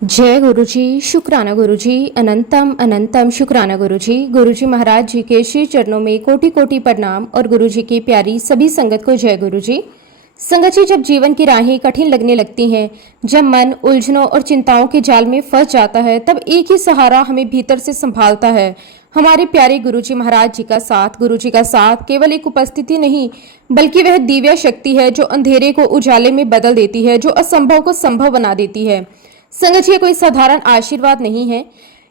जय गुरु जी, शुक्राना गुरु जी, अनंतम अनंतम शुक्राना गुरु जी। गुरु जी महाराज जी के श्री चरणों में कोटि कोटि प्रणाम और गुरु जी की प्यारी सभी संगत को जय गुरु जी। संगत जी, जब जीवन की राहें कठिन लगने लगती हैं, जब मन उलझनों और चिंताओं के जाल में फंस जाता है, तब एक ही सहारा हमें भीतर से संभालता है, हमारे प्यारे गुरु जी महाराज जी का साथ। गुरु जी का साथ केवल एक उपस्थिति नहीं, बल्कि वह दिव्य शक्ति है जो अंधेरे को उजाले में बदल देती है, जो असंभव को संभव बना देती है। संगत जी, ये कोई साधारण आशीर्वाद नहीं है,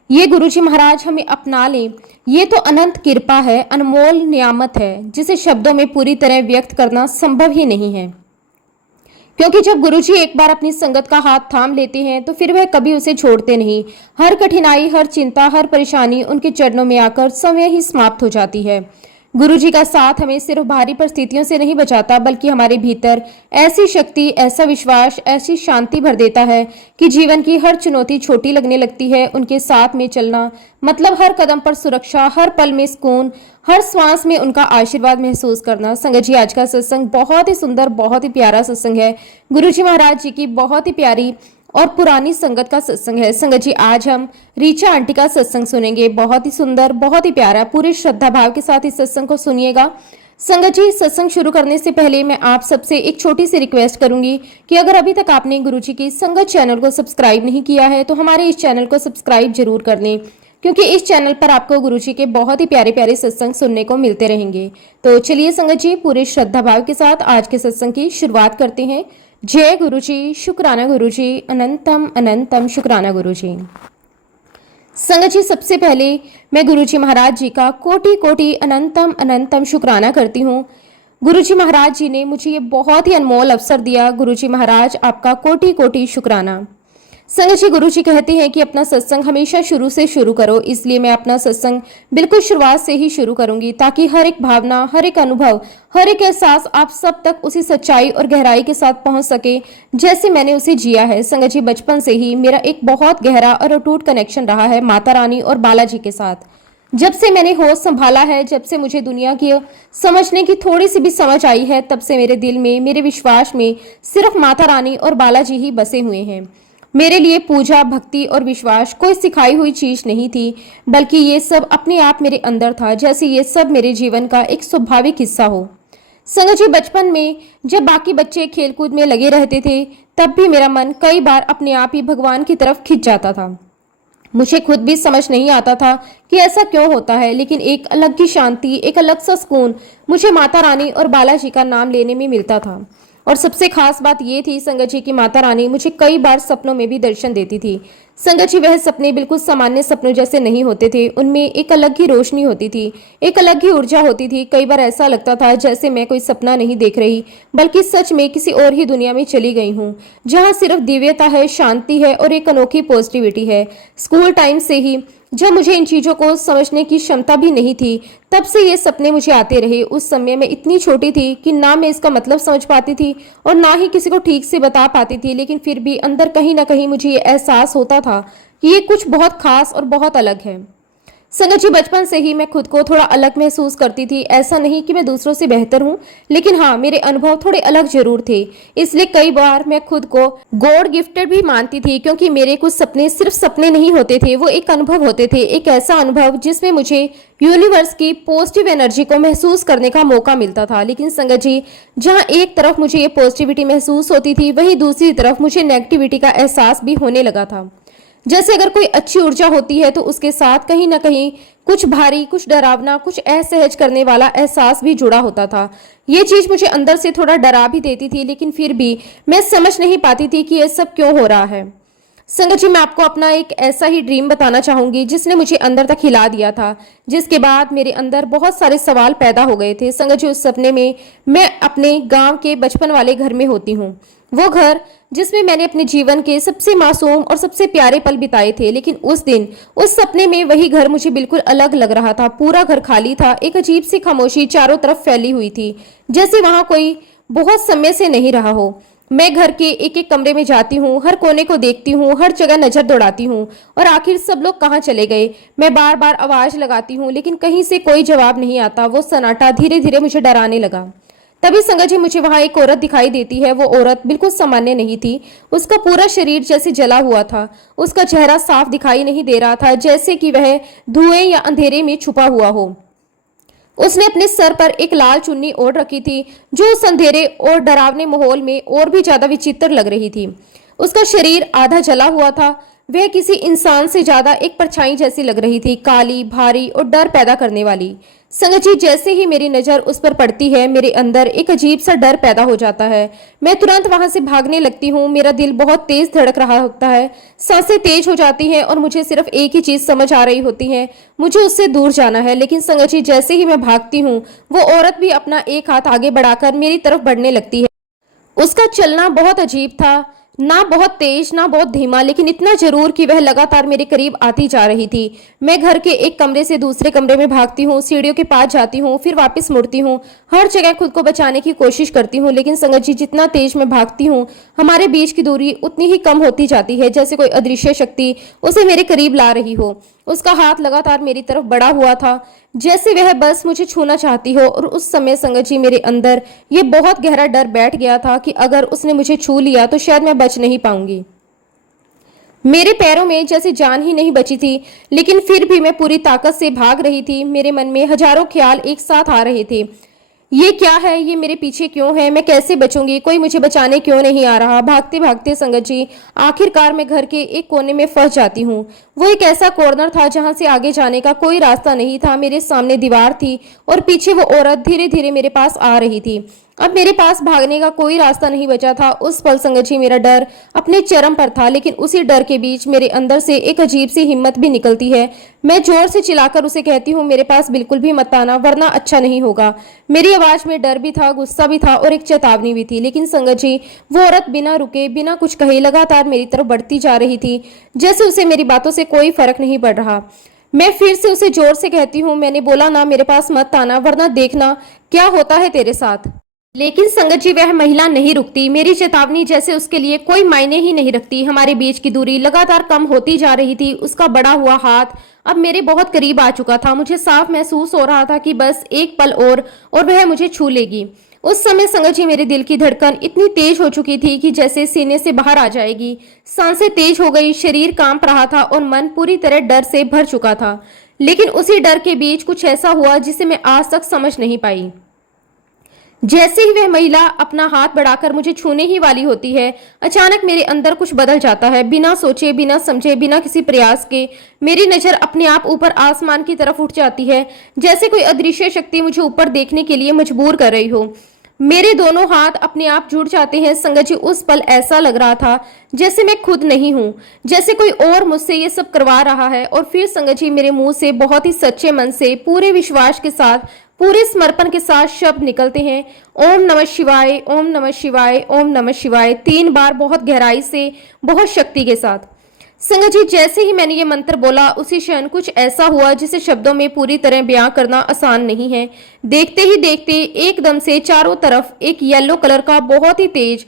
ये गुरुजी महाराज हमें अपना लें, ये तो अनंत कृपा है, अनमोल नियामत है, जिसे शब्दों में पूरी तरह व्यक्त करना संभव ही नहीं है। क्योंकि जब गुरुजी एक बार अपनी संगत का हाथ थाम लेते हैं तो फिर वह कभी उसे छोड़ते नहीं। हर कठिनाई, हर चिंता, हर परेशानी उनके चरणों में आकर समय ही समाप्त हो जाती है। गुरुजी का साथ हमें सिर्फ बाहरी परिस्थितियों से नहीं बचाता, बल्कि हमारे भीतर ऐसी शक्ति, ऐसा विश्वास, ऐसी शांति भर देता है कि जीवन की हर चुनौती छोटी लगने लगती है। उनके साथ में चलना मतलब हर कदम पर सुरक्षा, हर पल में सुकून, हर श्वास में उनका आशीर्वाद महसूस करना। संगत जी, आज का सत्संग बहुत ही सुंदर, बहुत ही प्यारा सत्संग है। गुरुजी महाराज जी की बहुत ही प्यारी और पुरानी संगत का सत्संग है। संगत जी, आज हम रीचा आंटी का सत्संग सुनेंगे। बहुत ही सुंदर, बहुत ही प्यारा, पूरे श्रद्धा भाव के साथ इस सत्संग को सुनिएगा। संगत जी, सत्संग शुरू करने से पहले मैं आप सबसे एक छोटी सी रिक्वेस्ट करूंगी कि अगर अभी तक आपने गुरुजी की संगत चैनल को सब्सक्राइब नहीं किया है तो हमारे इस चैनल को सब्सक्राइब जरूर कर लें, क्योंकि इस चैनल पर आपको गुरुजी के बहुत ही प्यारे प्यारे सत्संग सुनने को मिलते रहेंगे। तो चलिए संगत जी, पूरे श्रद्धा भाव के साथ आज के सत्संग की शुरुआत करते हैं। जय गुरु जी, शुक्राना गुरु जी, अनंतम अनंतम शुक्राना गुरु जी। संगत जी, सबसे पहले मैं गुरु जी महाराज जी का कोटि कोटि अनंतम अनंतम शुक्राना करती हूँ। गुरु जी महाराज जी ने मुझे ये बहुत ही अनमोल अवसर दिया। गुरु जी महाराज, आपका कोटि कोटि शुक्राना। संगत जी, गुरु जी कहते हैं कि अपना सत्संग हमेशा शुरू से शुरू करो, इसलिए मैं अपना सत्संग बिल्कुल शुरुआत से ही शुरू करूंगी, ताकि हर एक भावना, हर एक अनुभव, हर एक एहसास आप सब तक उसी सच्चाई और गहराई के साथ पहुंच सके जैसे मैंने उसे जिया है। संगत जी, बचपन से ही मेरा एक बहुत गहरा और अटूट कनेक्शन रहा है माता रानी और बालाजी के साथ। जब से मैंने होश संभाला है, जब से मुझे दुनिया की समझने की थोड़ी सी भी समझ आई है, तब से मेरे दिल में, मेरे विश्वास में सिर्फ माता रानी और बालाजी ही बसे हुए हैं। मेरे लिए पूजा, भक्ति और विश्वास कोई सिखाई हुई चीज नहीं थी, बल्कि ये सब अपने आप मेरे अंदर था, जैसे ये सब मेरे जीवन का एक स्वाभाविक हिस्सा हो। संगत जी, बचपन में जब बाकी बच्चे खेलकूद में लगे रहते थे, तब भी मेरा मन कई बार अपने आप ही भगवान की तरफ खिंच जाता था। मुझे खुद भी समझ नहीं आता था कि ऐसा क्यों होता है, लेकिन एक अलग ही शांति, एक अलग सा सुकून मुझे माता रानी और बालाजी का नाम लेने में मिलता था। और सबसे खास बात ये थी संगत जी की माता रानी मुझे कई बार सपनों में भी दर्शन देती थी। संगत जी, वह सपने बिल्कुल सामान्य सपनों जैसे नहीं होते थे, उनमें एक अलग ही रोशनी होती थी, एक अलग ही ऊर्जा होती थी। कई बार ऐसा लगता था जैसे मैं कोई सपना नहीं देख रही, बल्कि सच में किसी और ही दुनिया में चली गई हूँ, जहाँ सिर्फ दिव्यता है, शांति है और एक अनोखी पॉजिटिविटी है। स्कूल टाइम से ही जब मुझे इन चीजों को समझने की क्षमता भी नहीं थी, तब से ये सपने मुझे आते रहे। उस समय मैं इतनी छोटी थी कि ना मैं इसका मतलब समझ पाती थी और ना ही किसी को ठीक से बता पाती थी, लेकिन फिर भी अंदर कहीं ना कहीं मुझे ये एहसास होता था कि ये कुछ बहुत खास और बहुत अलग है। संगत जी, बचपन से ही मैं खुद को थोड़ा अलग महसूस करती थी। ऐसा नहीं कि मैं दूसरों से बेहतर हूँ, लेकिन हाँ, मेरे अनुभव थोड़े अलग जरूर थे। इसलिए कई बार मैं खुद को गॉड गिफ्टेड भी मानती थी, क्योंकि मेरे कुछ सपने सिर्फ सपने नहीं होते थे, वो एक अनुभव होते थे। एक ऐसा अनुभव जिसमें मुझे यूनिवर्स की पॉजिटिव एनर्जी को महसूस करने का मौका मिलता था। लेकिन संगत जी, जहाँ एक तरफ मुझे ये पॉजिटिविटी महसूस होती थी, वहीं दूसरी तरफ मुझे नेगेटिविटी का एहसास भी होने लगा था। जैसे अगर कोई अच्छी ऊर्जा होती है तो उसके साथ कहीं ना कहीं कुछ भारी, कुछ डरावना, कुछ असहज करने वाला एहसास भी जुड़ा होता था। ये चीज मुझे अंदर से थोड़ा डरा भी देती थी, लेकिन फिर भी मैं समझ नहीं पाती थी कि ये सब क्यों हो रहा है। संगत जी, मैं आपको अपना एक ऐसा ही ड्रीम बताना चाहूंगी जिसने मुझे अंदर तक हिला दिया था, जिसके बाद मेरे अंदर बहुत सारे सवाल पैदा हो गए थे। संगत जी, उस सपने में मैं अपने गांव के बचपन वाले घर में होती हूँ, वो घर जिसमें मैंने अपने जीवन के सबसे मासूम और सबसे प्यारे पल बिताए थे। लेकिन उस दिन, उस सपने में वही घर मुझे बिल्कुल अलग लग रहा था। पूरा घर खाली था, एक अजीब सी खामोशी चारों तरफ फैली हुई थी, जैसे वहां कोई बहुत समय से नहीं रहा हो। मैं घर के एक एक कमरे में जाती हूँ, हर कोने को देखती हूँ, हर जगह नजर दौड़ाती हूँ, और आखिर सब लोग कहाँ चले गए। मैं बार बार आवाज लगाती हूँ, लेकिन कहीं से कोई जवाब नहीं आता। वो सन्नाटा धीरे धीरे मुझे डराने लगा। तभी संगत जी मुझे वहां एक औरत दिखाई देती है। वो औरत बिल्कुल सामान्य नहीं थी। उसका पूरा शरीर जैसे जला हुआ था। उसका चेहरा साफ दिखाई नहीं दे रहा था, जैसे कि वह धुएं या अंधेरे में छुपा हुआ हो। उसने अपने सर पर एक लाल चुन्नी ओढ़ रखी थी, जो उस अंधेरे और डरावने माहौल में और भी ज्यादा विचित्र लग रही थी। उसका शरीर आधा जला हुआ था। वह किसी इंसान से ज्यादा एक परछाई जैसी लग रही थी, काली, भारी और डर पैदा करने वाली। संगत जी, जैसे ही मेरी नजर उस पर पड़ती है, मेरे अंदर एक अजीब सा डर पैदा हो जाता है। मैं तुरंत वहां से भागने लगती हूँ। मेरा दिल बहुत तेज धड़क रहा होता है, सांसें तेज हो जाती हैं और मुझे सिर्फ एक ही चीज समझ आ रही होती है, मुझे उससे दूर जाना है। लेकिन संगत जी, जैसे ही मैं भागती हूँ, वो औरत भी अपना एक हाथ आगे बढ़ाकर मेरी तरफ बढ़ने लगती है। उसका चलना बहुत अजीब था, ना बहुत तेज ना बहुत धीमा, लेकिन इतना जरूर कि वह लगातार मेरे करीब आती जा रही थी। मैं घर के एक कमरे से दूसरे कमरे में भागती हूँ, सीढ़ियों के पास जाती हूँ, फिर वापस मुड़ती हूँ। हर जगह खुद को बचाने की कोशिश करती हूँ, लेकिन संगत जी, जितना तेज मैं भागती हूँ, हमारे बीच की दूरी उतनी ही कम होती जाती है, जैसे कोई अदृश्य शक्ति उसे मेरे करीब ला रही हो। उसका हाथ लगातार मेरी तरफ बढ़ा हुआ था, जैसे वह बस मुझे छूना चाहती हो। और उस समय संगत जी, मेरे अंदर ये बहुत गहरा डर बैठ गया था कि अगर उसने मुझे छू लिया तो शायद मैं बच नहीं पाऊंगी। मेरे पैरों में जैसे जान ही नहीं बची थी, लेकिन फिर भी मैं पूरी ताकत से भाग रही थी। मेरे मन में हजारों ख्याल एक साथ आ रहे थे। ये क्या है? ये मेरे पीछे क्यों है? मैं कैसे बचूंगी? कोई मुझे बचाने क्यों नहीं आ रहा? भागते भागते संगत जी, आखिरकार मैं घर के एक कोने में फंस जाती हूँ। वो एक ऐसा कॉर्नर था जहां से आगे जाने का कोई रास्ता नहीं था। मेरे सामने दीवार थी और पीछे वो औरत धीरे धीरे मेरे पास आ रही थी। अब मेरे पास भागने का कोई रास्ता नहीं बचा था। उस पल संगत जी, मेरा डर अपने चरम पर था, लेकिन उसी डर के बीच मेरे अंदर से एक अजीब सी हिम्मत भी निकलती है। मैं जोर से चिल्लाकर उसे कहती हूँ, मेरे पास बिल्कुल भी मत आना, वरना अच्छा नहीं होगा। मेरी आवाज में डर भी था, गुस्सा भी था और एक चेतावनी भी थी। लेकिन संगत जी, वो औरत बिना रुके, बिना कुछ कहे लगातार मेरी तरफ बढ़ती जा रही थी, जैसे उसे मेरी बातों से कोई फर्क नहीं पड़ रहा। मैं फिर से उसे जोर से कहती हूँ, मैंने बोला ना, मेरे पास मत आना, वरना देखना क्या होता है तेरे साथ। लेकिन संगत जी, वह महिला नहीं रुकती। मेरी चेतावनी जैसे उसके लिए कोई मायने ही नहीं रखती। हमारे बीच की दूरी लगातार कम होती जा रही थी। उसका बढ़ा हुआ हाथ अब मेरे बहुत करीब आ चुका था। मुझे साफ महसूस हो रहा था कि बस एक पल और वह मुझे छू लेगी। उस समय संगत जी, मेरे दिल की धड़कन इतनी तेज हो चुकी थी कि जैसे सीने से बाहर आ जाएगी। सांसें तेज हो गई, शरीर कांप रहा था और मन पूरी तरह डर से भर चुका था। लेकिन उसी डर के बीच कुछ ऐसा हुआ जिसे मैं आज तक समझ नहीं पाई। जैसे ही वह महिला अपना हाथ बढ़ाकर मुझे छूने ही वाली होती है, अचानक मेरे अंदर कुछ बदल जाता है। बिना सोचे, बिना समझे, बिना किसी प्रयास के मेरी नजर अपने आप ऊपर आसमान की तरफ उठ जाती है, जैसे कोई अदृश्य शक्ति मुझे ऊपर देखने के लिए मजबूर कर रही हो। मेरे दोनों हाथ अपने आप जुड़ जाते हैं। संगत जी, उस पल ऐसा लग रहा था जैसे मैं खुद नहीं हूँ, जैसे कोई और मुझसे ये सब करवा रहा है। और फिर संगत जी, मेरे मुंह से बहुत ही सच्चे मन से, पूरे विश्वास के साथ, पूरे समर्पण के साथ शब्द निकलते हैं, ओम नमः शिवाय, ओम नमः शिवाय, ओम नमः शिवाय, 3 बार, बहुत गहराई से, बहुत शक्ति के साथ। संगत जी, जैसे ही मैंने ये मंत्र बोला, उसी क्षण कुछ ऐसा हुआ जिसे शब्दों में पूरी तरह बयां करना आसान नहीं है। देखते ही देखते एकदम से चारों तरफ एक येलो कलर का बहुत ही तेज,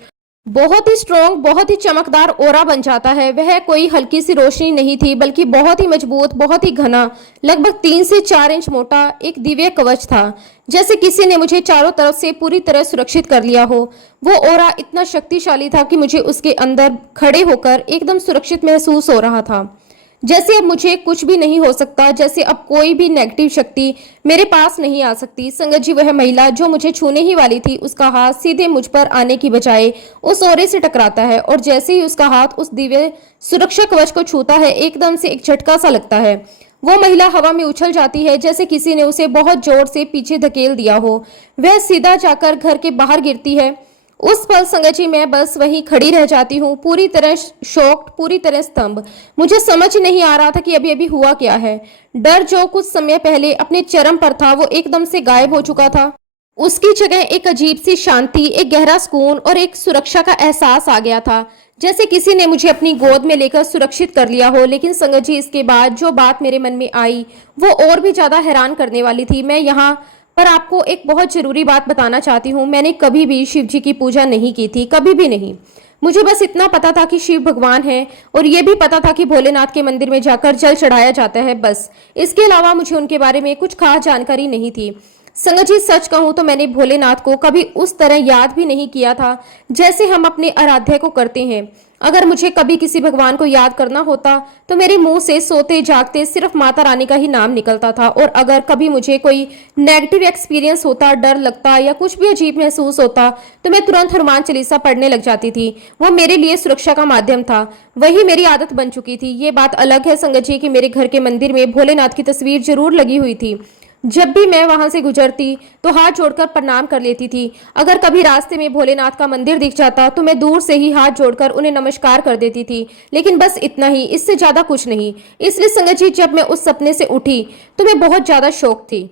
बहुत ही स्ट्रॉन्ग, बहुत ही चमकदार ओरा बन जाता है। वह कोई हल्की सी रोशनी नहीं थी, बल्कि बहुत ही मजबूत, बहुत ही घना, लगभग 3 से 4 इंच मोटा एक दिव्य कवच था, जैसे किसी ने मुझे चारों तरफ से पूरी तरह सुरक्षित कर लिया हो। वो ओरा इतना शक्तिशाली था कि मुझे उसके अंदर खड़े होकर एकदम सुरक्षित महसूस हो रहा था, जैसे अब मुझे कुछ भी नहीं हो सकता, जैसे अब कोई भी नेगेटिव शक्ति मेरे पास नहीं आ सकती। संगत जी, वह महिला जो मुझे छूने ही वाली थी, उसका हाथ सीधे मुझ पर आने की बजाय उस ओरे से टकराता है, और जैसे ही उसका हाथ उस दिव्य सुरक्षा कवच को छूता है, एकदम से एक झटका सा लगता है। वो महिला हवा में उछल जाती है, जैसे किसी ने उसे बहुत जोर से पीछे धकेल दिया हो। वह सीधा जाकर घर के बाहर गिरती है। उस पल संगत जी, मैं बस वहीं खड़ी रह जाती हूँ, पूरी तरह शॉक्ड, पूरी तरह स्तंभ। मुझे समझ नहीं आ रहा था कि अभी अभी हुआ क्या है। डर जो कुछ समय पहले अपने चरम पर था, वो एकदम से गायब हो चुका था। उसकी जगह एक अजीब सी शांति, एक गहरा सुकून और एक सुरक्षा का एहसास आ गया था, जैसे किसी ने मुझे अपनी गोद में लेकर सुरक्षित कर लिया हो। लेकिन संगत जी, इसके बाद जो बात मेरे मन में आई, वो और भी ज्यादा हैरान करने वाली थी। मैं यहाँ पर आपको एक बहुत जरूरी बात बताना चाहती हूँ। मैंने कभी भी शिव जी की पूजा नहीं की थी, कभी भी नहीं। मुझे बस इतना पता था कि शिव भगवान है, और ये भी पता था कि भोलेनाथ के मंदिर में जाकर जल चढ़ाया जाता है, बस। इसके अलावा मुझे उनके बारे में कुछ खास जानकारी नहीं थी। संगत जी, सच कहूं तो मैंने भोलेनाथ को कभी उस तरह याद भी नहीं किया था जैसे हम अपने आराध्य को करते हैं। अगर मुझे कभी किसी भगवान को याद करना होता तो मेरे मुंह से सोते जागते सिर्फ माता रानी का ही नाम निकलता था। और अगर कभी मुझे कोई नेगेटिव एक्सपीरियंस होता, डर लगता या कुछ भी अजीब महसूस होता, तो मैं तुरंत हनुमान चालीसा पढ़ने लग जाती थी। वो मेरे लिए सुरक्षा का माध्यम था, वही मेरी आदत बन चुकी थी। ये बात अलग है संगत जी कि मेरे घर के मंदिर में भोलेनाथ की तस्वीर जरूर लगी हुई थी। जब भी मैं वहां से गुजरती तो हाथ जोड़कर प्रणाम कर लेती थी। अगर कभी रास्ते में भोलेनाथ का मंदिर दिख जाता तो मैं दूर से ही हाथ जोड़कर उन्हें नमस्कार कर देती थी। लेकिन बस इतना ही, इससे ज्यादा कुछ नहीं। इसलिए संगत जी, जब मैं उस सपने से उठी तो मैं बहुत ज्यादा शौक थी।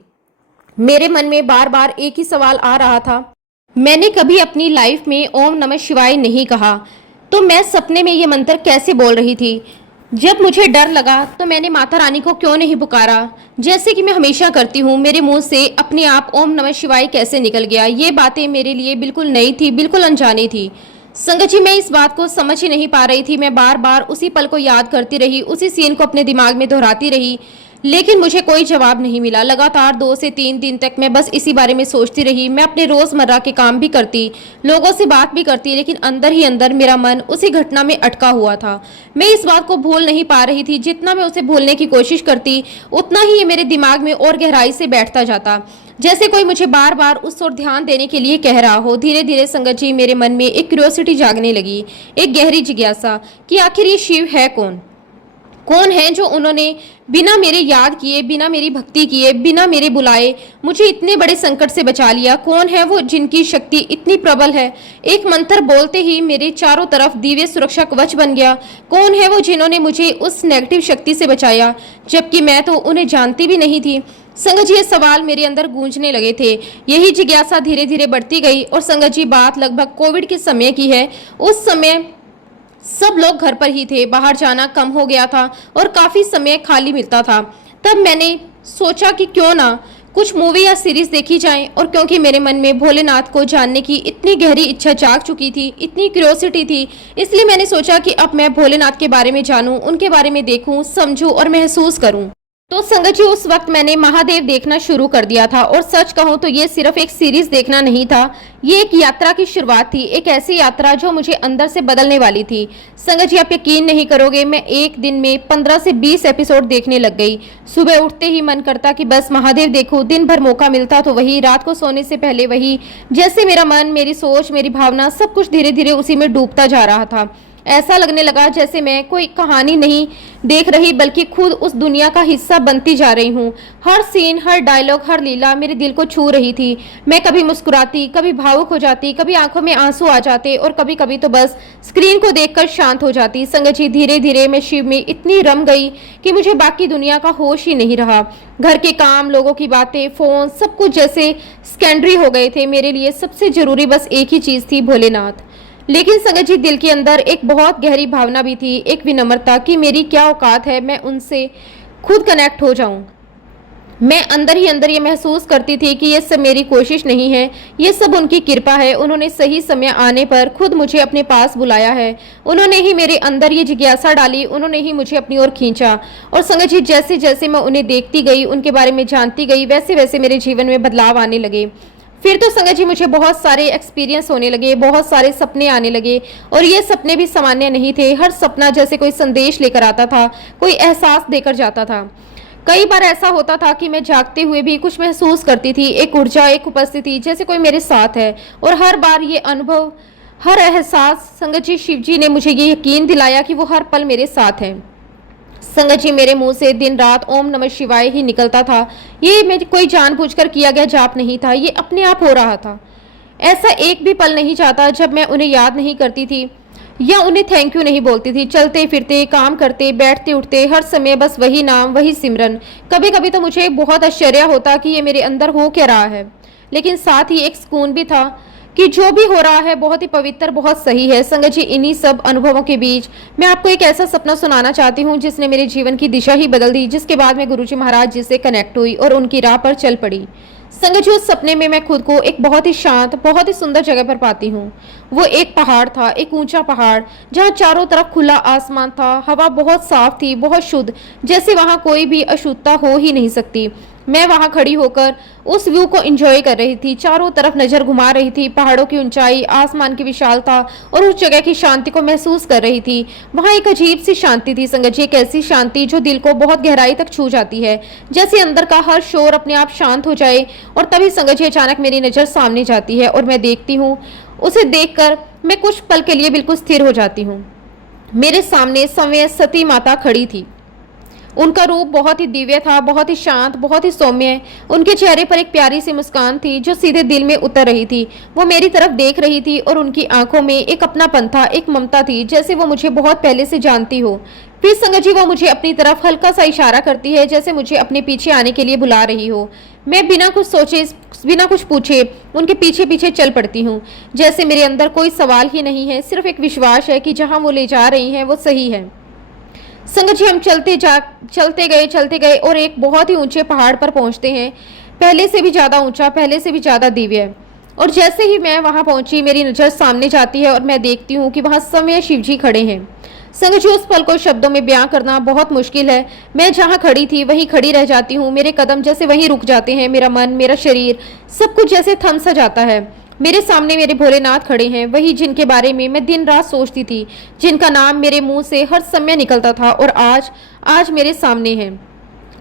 मेरे मन में बार बार एक ही सवाल आ रहा था, मैंने कभी अपनी लाइफ में ओम नमः शिवाय नहीं कहा, तो मैं सपने में ये मंत्र कैसे बोल रही थी। जब मुझे डर लगा तो मैंने माता रानी को क्यों नहीं पुकारा, जैसे कि मैं हमेशा करती हूँ। मेरे मुंह से अपने आप ओम नमः शिवाय कैसे निकल गया। ये बातें मेरे लिए बिल्कुल नई थी, बिल्कुल अनजानी थी। संगत जी, मैं इस बात को समझ ही नहीं पा रही थी। मैं बार बार उसी पल को याद करती रही, उसी सीन को अपने दिमाग में दोहराती रही, लेकिन मुझे कोई जवाब नहीं मिला। लगातार 2 से 3 दिन तक मैं बस इसी बारे में सोचती रही। मैं अपने रोजमर्रा के काम भी करती, लोगों से बात भी करती, लेकिन अंदर ही अंदर मेरा मन उसी घटना में अटका हुआ था। मैं इस बात को भूल नहीं पा रही थी। जितना मैं उसे भूलने की कोशिश करती, उतना ही ये मेरे दिमाग में और गहराई से बैठता जाता, जैसे कोई मुझे बार बार उस ओर ध्यान देने के लिए कह रहा हो। धीरे धीरे संगत जी, मेरे मन में एक क्यूरियोसिटी जागने लगी, एक गहरी जिज्ञासा कि आखिर ये शिव है कौन। कौन है जो उन्होंने बिना मेरे याद किए, बिना मेरी भक्ति किए, बिना मेरे बुलाए मुझे इतने बड़े संकट से बचा लिया। कौन है वो जिनकी शक्ति इतनी प्रबल है, एक मंत्र बोलते ही मेरे चारों तरफ दिव्य सुरक्षा कवच बन गया। कौन है वो जिन्होंने मुझे उस नेगेटिव शक्ति से बचाया, जबकि मैं तो उन्हें जानती भी नहीं थी। संगत जी, ये सवाल मेरे अंदर गूंजने लगे थे। यही जिज्ञासा धीरे धीरे बढ़ती गई। और संगत जी, बात लगभग कोविड के समय की है। उस समय सब लोग घर पर ही थे, बाहर जाना कम हो गया था और काफी समय खाली मिलता था। तब मैंने सोचा कि क्यों ना कुछ मूवी या सीरीज देखी जाए। और क्योंकि मेरे मन में भोलेनाथ को जानने की इतनी गहरी इच्छा जाग चुकी थी, इतनी क्यूरियोसिटी थी, इसलिए मैंने सोचा कि अब मैं भोलेनाथ के बारे में जानूं, उनके बारे में देखूं, समझूं और महसूस करूं। तो संगत जी, उस वक्त मैंने महादेव देखना शुरू कर दिया था। और सच कहूं तो ये सिर्फ एक सीरीज देखना नहीं था, ये एक यात्रा की शुरुआत थी, एक ऐसी यात्रा जो मुझे अंदर से बदलने वाली थी। संगत जी, आप यकीन नहीं करोगे, मैं एक दिन में 15 से 20 एपिसोड देखने लग गई। सुबह उठते ही मन करता कि बस महादेव देखूं, दिन भर मौका मिलता तो वही, रात को सोने से पहले वही। जैसे मेरा मन, मेरी सोच, मेरी भावना सब कुछ धीरे धीरे उसी में डूबता जा रहा था। ऐसा लगने लगा जैसे मैं कोई कहानी नहीं देख रही, बल्कि खुद उस दुनिया का हिस्सा बनती जा रही हूँ। हर सीन, हर डायलॉग, हर लीला मेरे दिल को छू रही थी। मैं कभी मुस्कुराती, कभी भावुक हो जाती, कभी आंखों में आंसू आ जाते और कभी कभी तो बस स्क्रीन को देखकर शांत हो जाती। संगत जी, धीरे धीरे मैं शिव में इतनी रम गई कि मुझे बाकी दुनिया का होश ही नहीं रहा। घर के काम, लोगों की बातें, फोन, सब कुछ जैसे सेकेंडरी हो गए थे। मेरे लिए सबसे जरूरी बस एक ही चीज थी, भोलेनाथ। लेकिन संगत जी, दिल के अंदर एक बहुत गहरी भावना भी थी, एक विनम्रता कि मेरी क्या औकात है मैं उनसे खुद कनेक्ट हो जाऊं। मैं अंदर ही अंदर ये महसूस करती थी कि ये सब मेरी कोशिश नहीं है, ये सब उनकी कृपा है। उन्होंने सही समय आने पर खुद मुझे अपने पास बुलाया है। उन्होंने ही मेरे अंदर ये जिज्ञासा डाली, उन्होंने ही मुझे अपनी ओर खींचा। और संगत जी, जैसे जैसे मैं उन्हें देखती गई, उनके बारे में जानती गई, वैसे वैसे मेरे जीवन में बदलाव आने लगे। फिर तो संगत जी, मुझे बहुत सारे एक्सपीरियंस होने लगे, बहुत सारे सपने आने लगे। और ये सपने भी सामान्य नहीं थे। हर सपना जैसे कोई संदेश लेकर आता था, कोई एहसास देकर जाता था। कई बार ऐसा होता था कि मैं जागते हुए भी कुछ महसूस करती थी, एक ऊर्जा, एक उपस्थिति, जैसे कोई मेरे साथ है। और हर बार ये अनुभव, हर एहसास, संगत जी, शिव जी ने मुझे ये यकीन दिलाया कि वो हर पल मेरे साथ है। संगत जी, मेरे मुंह से दिन रात ओम नमः शिवाय ही निकलता था। ये मैं कोई जानबूझकर किया गया जाप नहीं था, ये अपने आप हो रहा था। ऐसा एक भी पल नहीं जाता जब मैं उन्हें याद नहीं करती थी या उन्हें थैंक यू नहीं बोलती थी। चलते फिरते, काम करते, बैठते उठते, हर समय बस वही नाम, वही सिमरन। कभी कभी तो मुझे बहुत आश्चर्य होता कि ये मेरे अंदर हो क्या रहा है, लेकिन साथ ही एक सुकून भी था कि जो भी हो रहा है बहुत ही पवित्र, बहुत सही है। संगत जी, इन्हीं सब अनुभवों के बीच मैं आपको एक ऐसा सपना सुनाना चाहती हूँ जिसने मेरे जीवन की दिशा ही बदल दी, जिसके बाद मैं गुरुजी महाराज जी से कनेक्ट हुई और उनकी राह पर चल पड़ी। संगत जी, उस सपने में मैं खुद को एक बहुत ही शांत, बहुत ही सुंदर जगह पर पाती हूँ। वो एक पहाड़ था, एक ऊंचा पहाड़, जहाँ चारों तरफ खुला आसमान था, हवा बहुत साफ थी, बहुत शुद्ध, जैसे वहाँ कोई भी अशुद्धता हो ही नहीं सकती। मैं वहां खड़ी होकर उस व्यू को एंजॉय कर रही थी, चारों तरफ नजर घुमा रही थी, पहाड़ों की ऊंचाई, आसमान की विशालता और उस जगह की शांति को महसूस कर रही थी। वहां एक अजीब सी शांति थी संगत जी, एक ऐसी शांति जो दिल को बहुत गहराई तक छू जाती है, जैसे अंदर का हर शोर अपने आप शांत हो जाए। और तभी संगत जी अचानक मेरी नजर सामने जाती है और मैं देखती हूँ, उसे देखकर मैं कुछ पल के लिए बिल्कुल स्थिर हो जाती हूँ। मेरे सामने समय सती माता खड़ी थी। उनका रूप बहुत ही दिव्य था, बहुत ही शांत, बहुत ही सौम्य। उनके चेहरे पर एक प्यारी सी मुस्कान थी जो सीधे दिल में उतर रही थी। वो मेरी तरफ देख रही थी और उनकी आंखों में एक अपनापन था, एक ममता थी, जैसे वो मुझे बहुत पहले से जानती हो। फिर संगत जी वो मुझे अपनी तरफ हल्का सा इशारा करती है, जैसे मुझे अपने पीछे आने के लिए बुला रही हो। मैं बिना कुछ सोचे, बिना कुछ पूछे उनके पीछे पीछे चल पड़ती हूँ, जैसे मेरे अंदर कोई सवाल ही नहीं है, सिर्फ एक विश्वास है कि जहाँ वो ले जा रही हैं वो सही है। संगत जी हम चलते गए और एक बहुत ही ऊंचे पहाड़ पर पहुंचते हैं, पहले से भी ज़्यादा ऊंचा, पहले से भी ज़्यादा दिव्य। और जैसे ही मैं वहां पहुंची, मेरी नज़र सामने जाती है और मैं देखती हूँ कि वहां समय शिव जी खड़े हैं। संगत जी उस पल को शब्दों में बयां करना बहुत मुश्किल है। मैं जहाँ खड़ी थी वहीं खड़ी रह जाती हूँ, मेरे कदम जैसे वहीं रुक जाते हैं, मेरा मन, मेरा शरीर, सब कुछ जैसे थम सा जाता है। मेरे सामने मेरे भोलेनाथ खड़े हैं, वही जिनके बारे में मैं दिन रात सोचती थी, जिनका नाम मेरे मुंह से हर समय निकलता था और आज मेरे सामने है।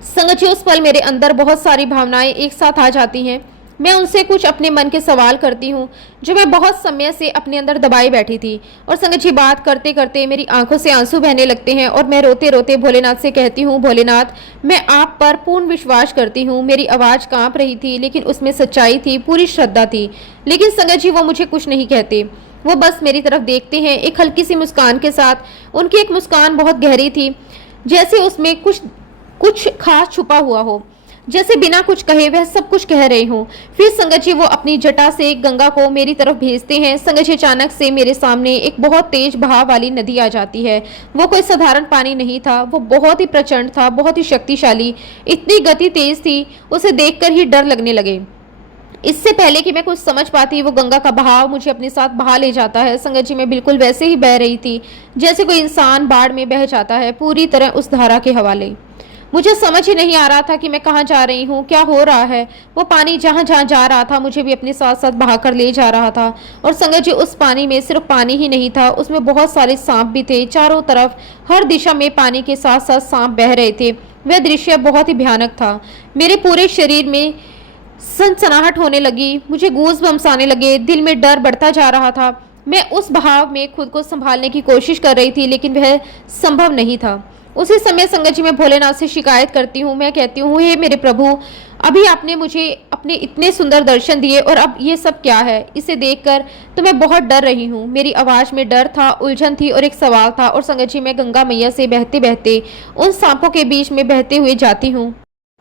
संगत जी उस पल मेरे अंदर बहुत सारी भावनाएं एक साथ आ जाती हैं। मैं उनसे कुछ अपने मन के सवाल करती हूँ जो मैं बहुत समय से अपने अंदर दबाए बैठी थी। और संगत जी बात करते करते मेरी आंखों से आंसू बहने लगते हैं और मैं रोते रोते भोलेनाथ से कहती हूँ, भोलेनाथ मैं आप पर पूर्ण विश्वास करती हूँ। मेरी आवाज़ कांप रही थी लेकिन उसमें सच्चाई थी, पूरी श्रद्धा थी। लेकिन संगत जी वो मुझे कुछ नहीं कहते, वो बस मेरी तरफ देखते हैं एक हल्की सी मुस्कान के साथ। उनकी एक मुस्कान बहुत गहरी थी, जैसे उसमें कुछ खास छुपा हुआ हो, जैसे बिना कुछ कहे वह सब कुछ कह रहे हों। फिर संगत जी वो अपनी जटा से गंगा को मेरी तरफ भेजते हैं। संगत जी अचानक से मेरे सामने एक बहुत तेज बहाव वाली नदी आ जाती है। वो कोई साधारण पानी नहीं था, वो बहुत ही प्रचंड था, बहुत ही शक्तिशाली। इतनी गति तेज थी, उसे देखकर ही डर लगने लगे। इससे पहले कि मैं कुछ समझ पाती, वो गंगा का बहाव मुझे अपने साथ बहा ले जाता है। संगत जी मैं बिल्कुल वैसे ही बह रही थी जैसे कोई इंसान बाढ़ में बह जाता है, पूरी तरह उस धारा के हवाले। मुझे समझ ही नहीं आ रहा था कि मैं कहाँ जा रही हूँ, क्या हो रहा है। वो पानी जहाँ जहाँ जा रहा था मुझे भी अपने साथ साथ बहाकर ले जा रहा था। और संगत जी उस पानी में सिर्फ पानी ही नहीं था, उसमें बहुत सारे सांप भी थे। चारों तरफ हर दिशा में पानी के साथ साथ सांप बह रहे थे। वह दृश्य बहुत ही भयानक था। मेरे पूरे शरीर में सनसनाहट होने लगी, मुझे गूज़बम्स आने लगे, दिल में डर बढ़ता जा रहा था। मैं उस बहाव में खुद को संभालने की कोशिश कर रही थी लेकिन वह संभव नहीं था। उसी समय संगत जी मैं भोलेनाथ से शिकायत करती हूँ। मैं कहती हूँ, हे मेरे प्रभु, अभी आपने मुझे अपने इतने सुंदर दर्शन दिए और अब ये सब क्या है। इसे देखकर तो मैं बहुत डर रही हूँ। मेरी आवाज़ में डर था, उलझन थी और एक सवाल था। और संगत जी मैं गंगा मैया से बहते बहते उन सांपों के बीच में बहते हुए जाती हूँ।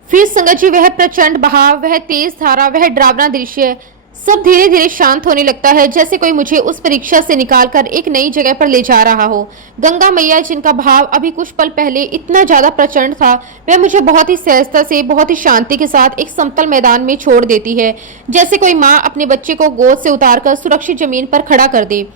फिर संगत जी वह प्रचंड बहाव, वह तेज धारा, वह डरावना दृश्य सब धीरे धीरे शांत होने लगता है, जैसे कोई मुझे उस परीक्षा से निकालकर एक नई जगह पर ले जा रहा हो। गंगा मैया जिनका भाव अभी कुछ पल पहले इतना ज्यादा प्रचंड था, वह मुझे बहुत ही सहजता से, बहुत ही शांति के साथ एक समतल मैदान में छोड़ देती है, जैसे कोई माँ अपने बच्चे को गोद से उतारकर सुरक्षित जमीन पर खड़ा कर दे।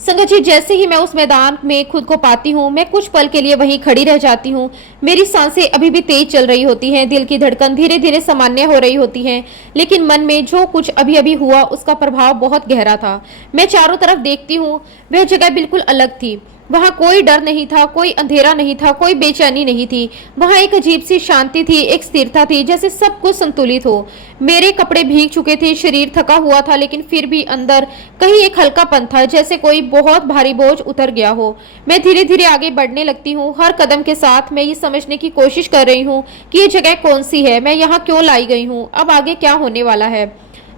संगत जी जैसे ही मैं उस मैदान में खुद को पाती हूँ, मैं कुछ पल के लिए वहीं खड़ी रह जाती हूँ। मेरी सांसें अभी भी तेज चल रही होती हैं, दिल की धड़कन धीरे धीरे सामान्य हो रही होती है, लेकिन मन में जो कुछ अभी अभी हुआ उसका प्रभाव बहुत गहरा था। मैं चारों तरफ देखती हूँ, वह जगह बिल्कुल अलग थी। वहाँ कोई डर नहीं था, कोई अंधेरा नहीं था, कोई बेचैनी नहीं थी। वहाँ एक अजीब सी शांति थी, एक स्थिरता थी, जैसे सब कुछ संतुलित हो। मेरे कपड़े भीग चुके थे, शरीर थका हुआ था, लेकिन फिर भी अंदर कहीं एक हल्कापन था, जैसे कोई बहुत भारी बोझ उतर गया हो। मैं धीरे धीरे आगे बढ़ने लगती हूँ। हर कदम के साथ मैं ये समझने की कोशिश कर रही हूँ कि ये जगह कौन सी है, मैं यहाँ क्यों लाई गई हूँ, अब आगे क्या होने वाला है।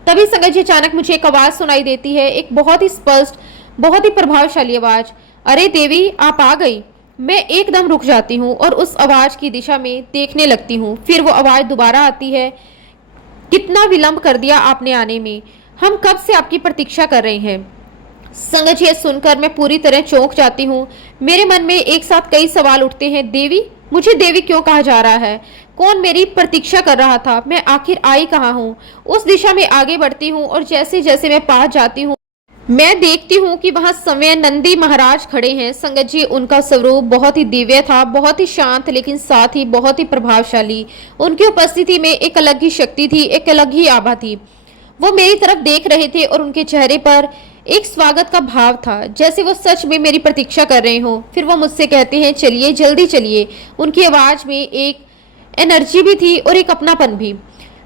तभी संगत जी अचानक मुझे एक आवाज़ सुनाई देती है, एक बहुत ही स्पष्ट, बहुत ही प्रभावशाली आवाज़, अरे देवी आप आ गई। मैं एकदम रुक जाती हूँ और उस आवाज़ की दिशा में देखने लगती हूँ। फिर वो आवाज़ दोबारा आती है, कितना विलंब कर दिया आपने आने में, हम कब से आपकी प्रतीक्षा कर रहे हैं। संगत जी सुनकर मैं पूरी तरह चौंक जाती हूँ। मेरे मन में एक साथ कई सवाल उठते हैं। देवी, मुझे देवी क्यों कहा जा रहा है? कौन मेरी प्रतीक्षा कर रहा था? मैं आखिर आई कहाँ हूँ? उस दिशा में आगे बढ़ती हूँ और जैसे जैसे मैं पास जाती हूँ मैं देखती हूँ कि वहां समय नंदी महाराज खड़े हैं। संगत जी, उनका स्वरूप बहुत ही दिव्य था, बहुत ही शांत, लेकिन साथ ही बहुत ही प्रभावशाली। उनकी उपस्थिति में एक अलग ही शक्ति थी, एक अलग ही आभा थी। वो मेरी तरफ देख रहे थे और उनके चेहरे पर एक स्वागत का भाव था, जैसे वो सच में मेरी प्रतीक्षा कर रहे हो। फिर वो मुझसे कहते हैं, चलिए जल्दी चलिए। उनकी आवाज में एक एनर्जी भी थी और एक अपनापन भी।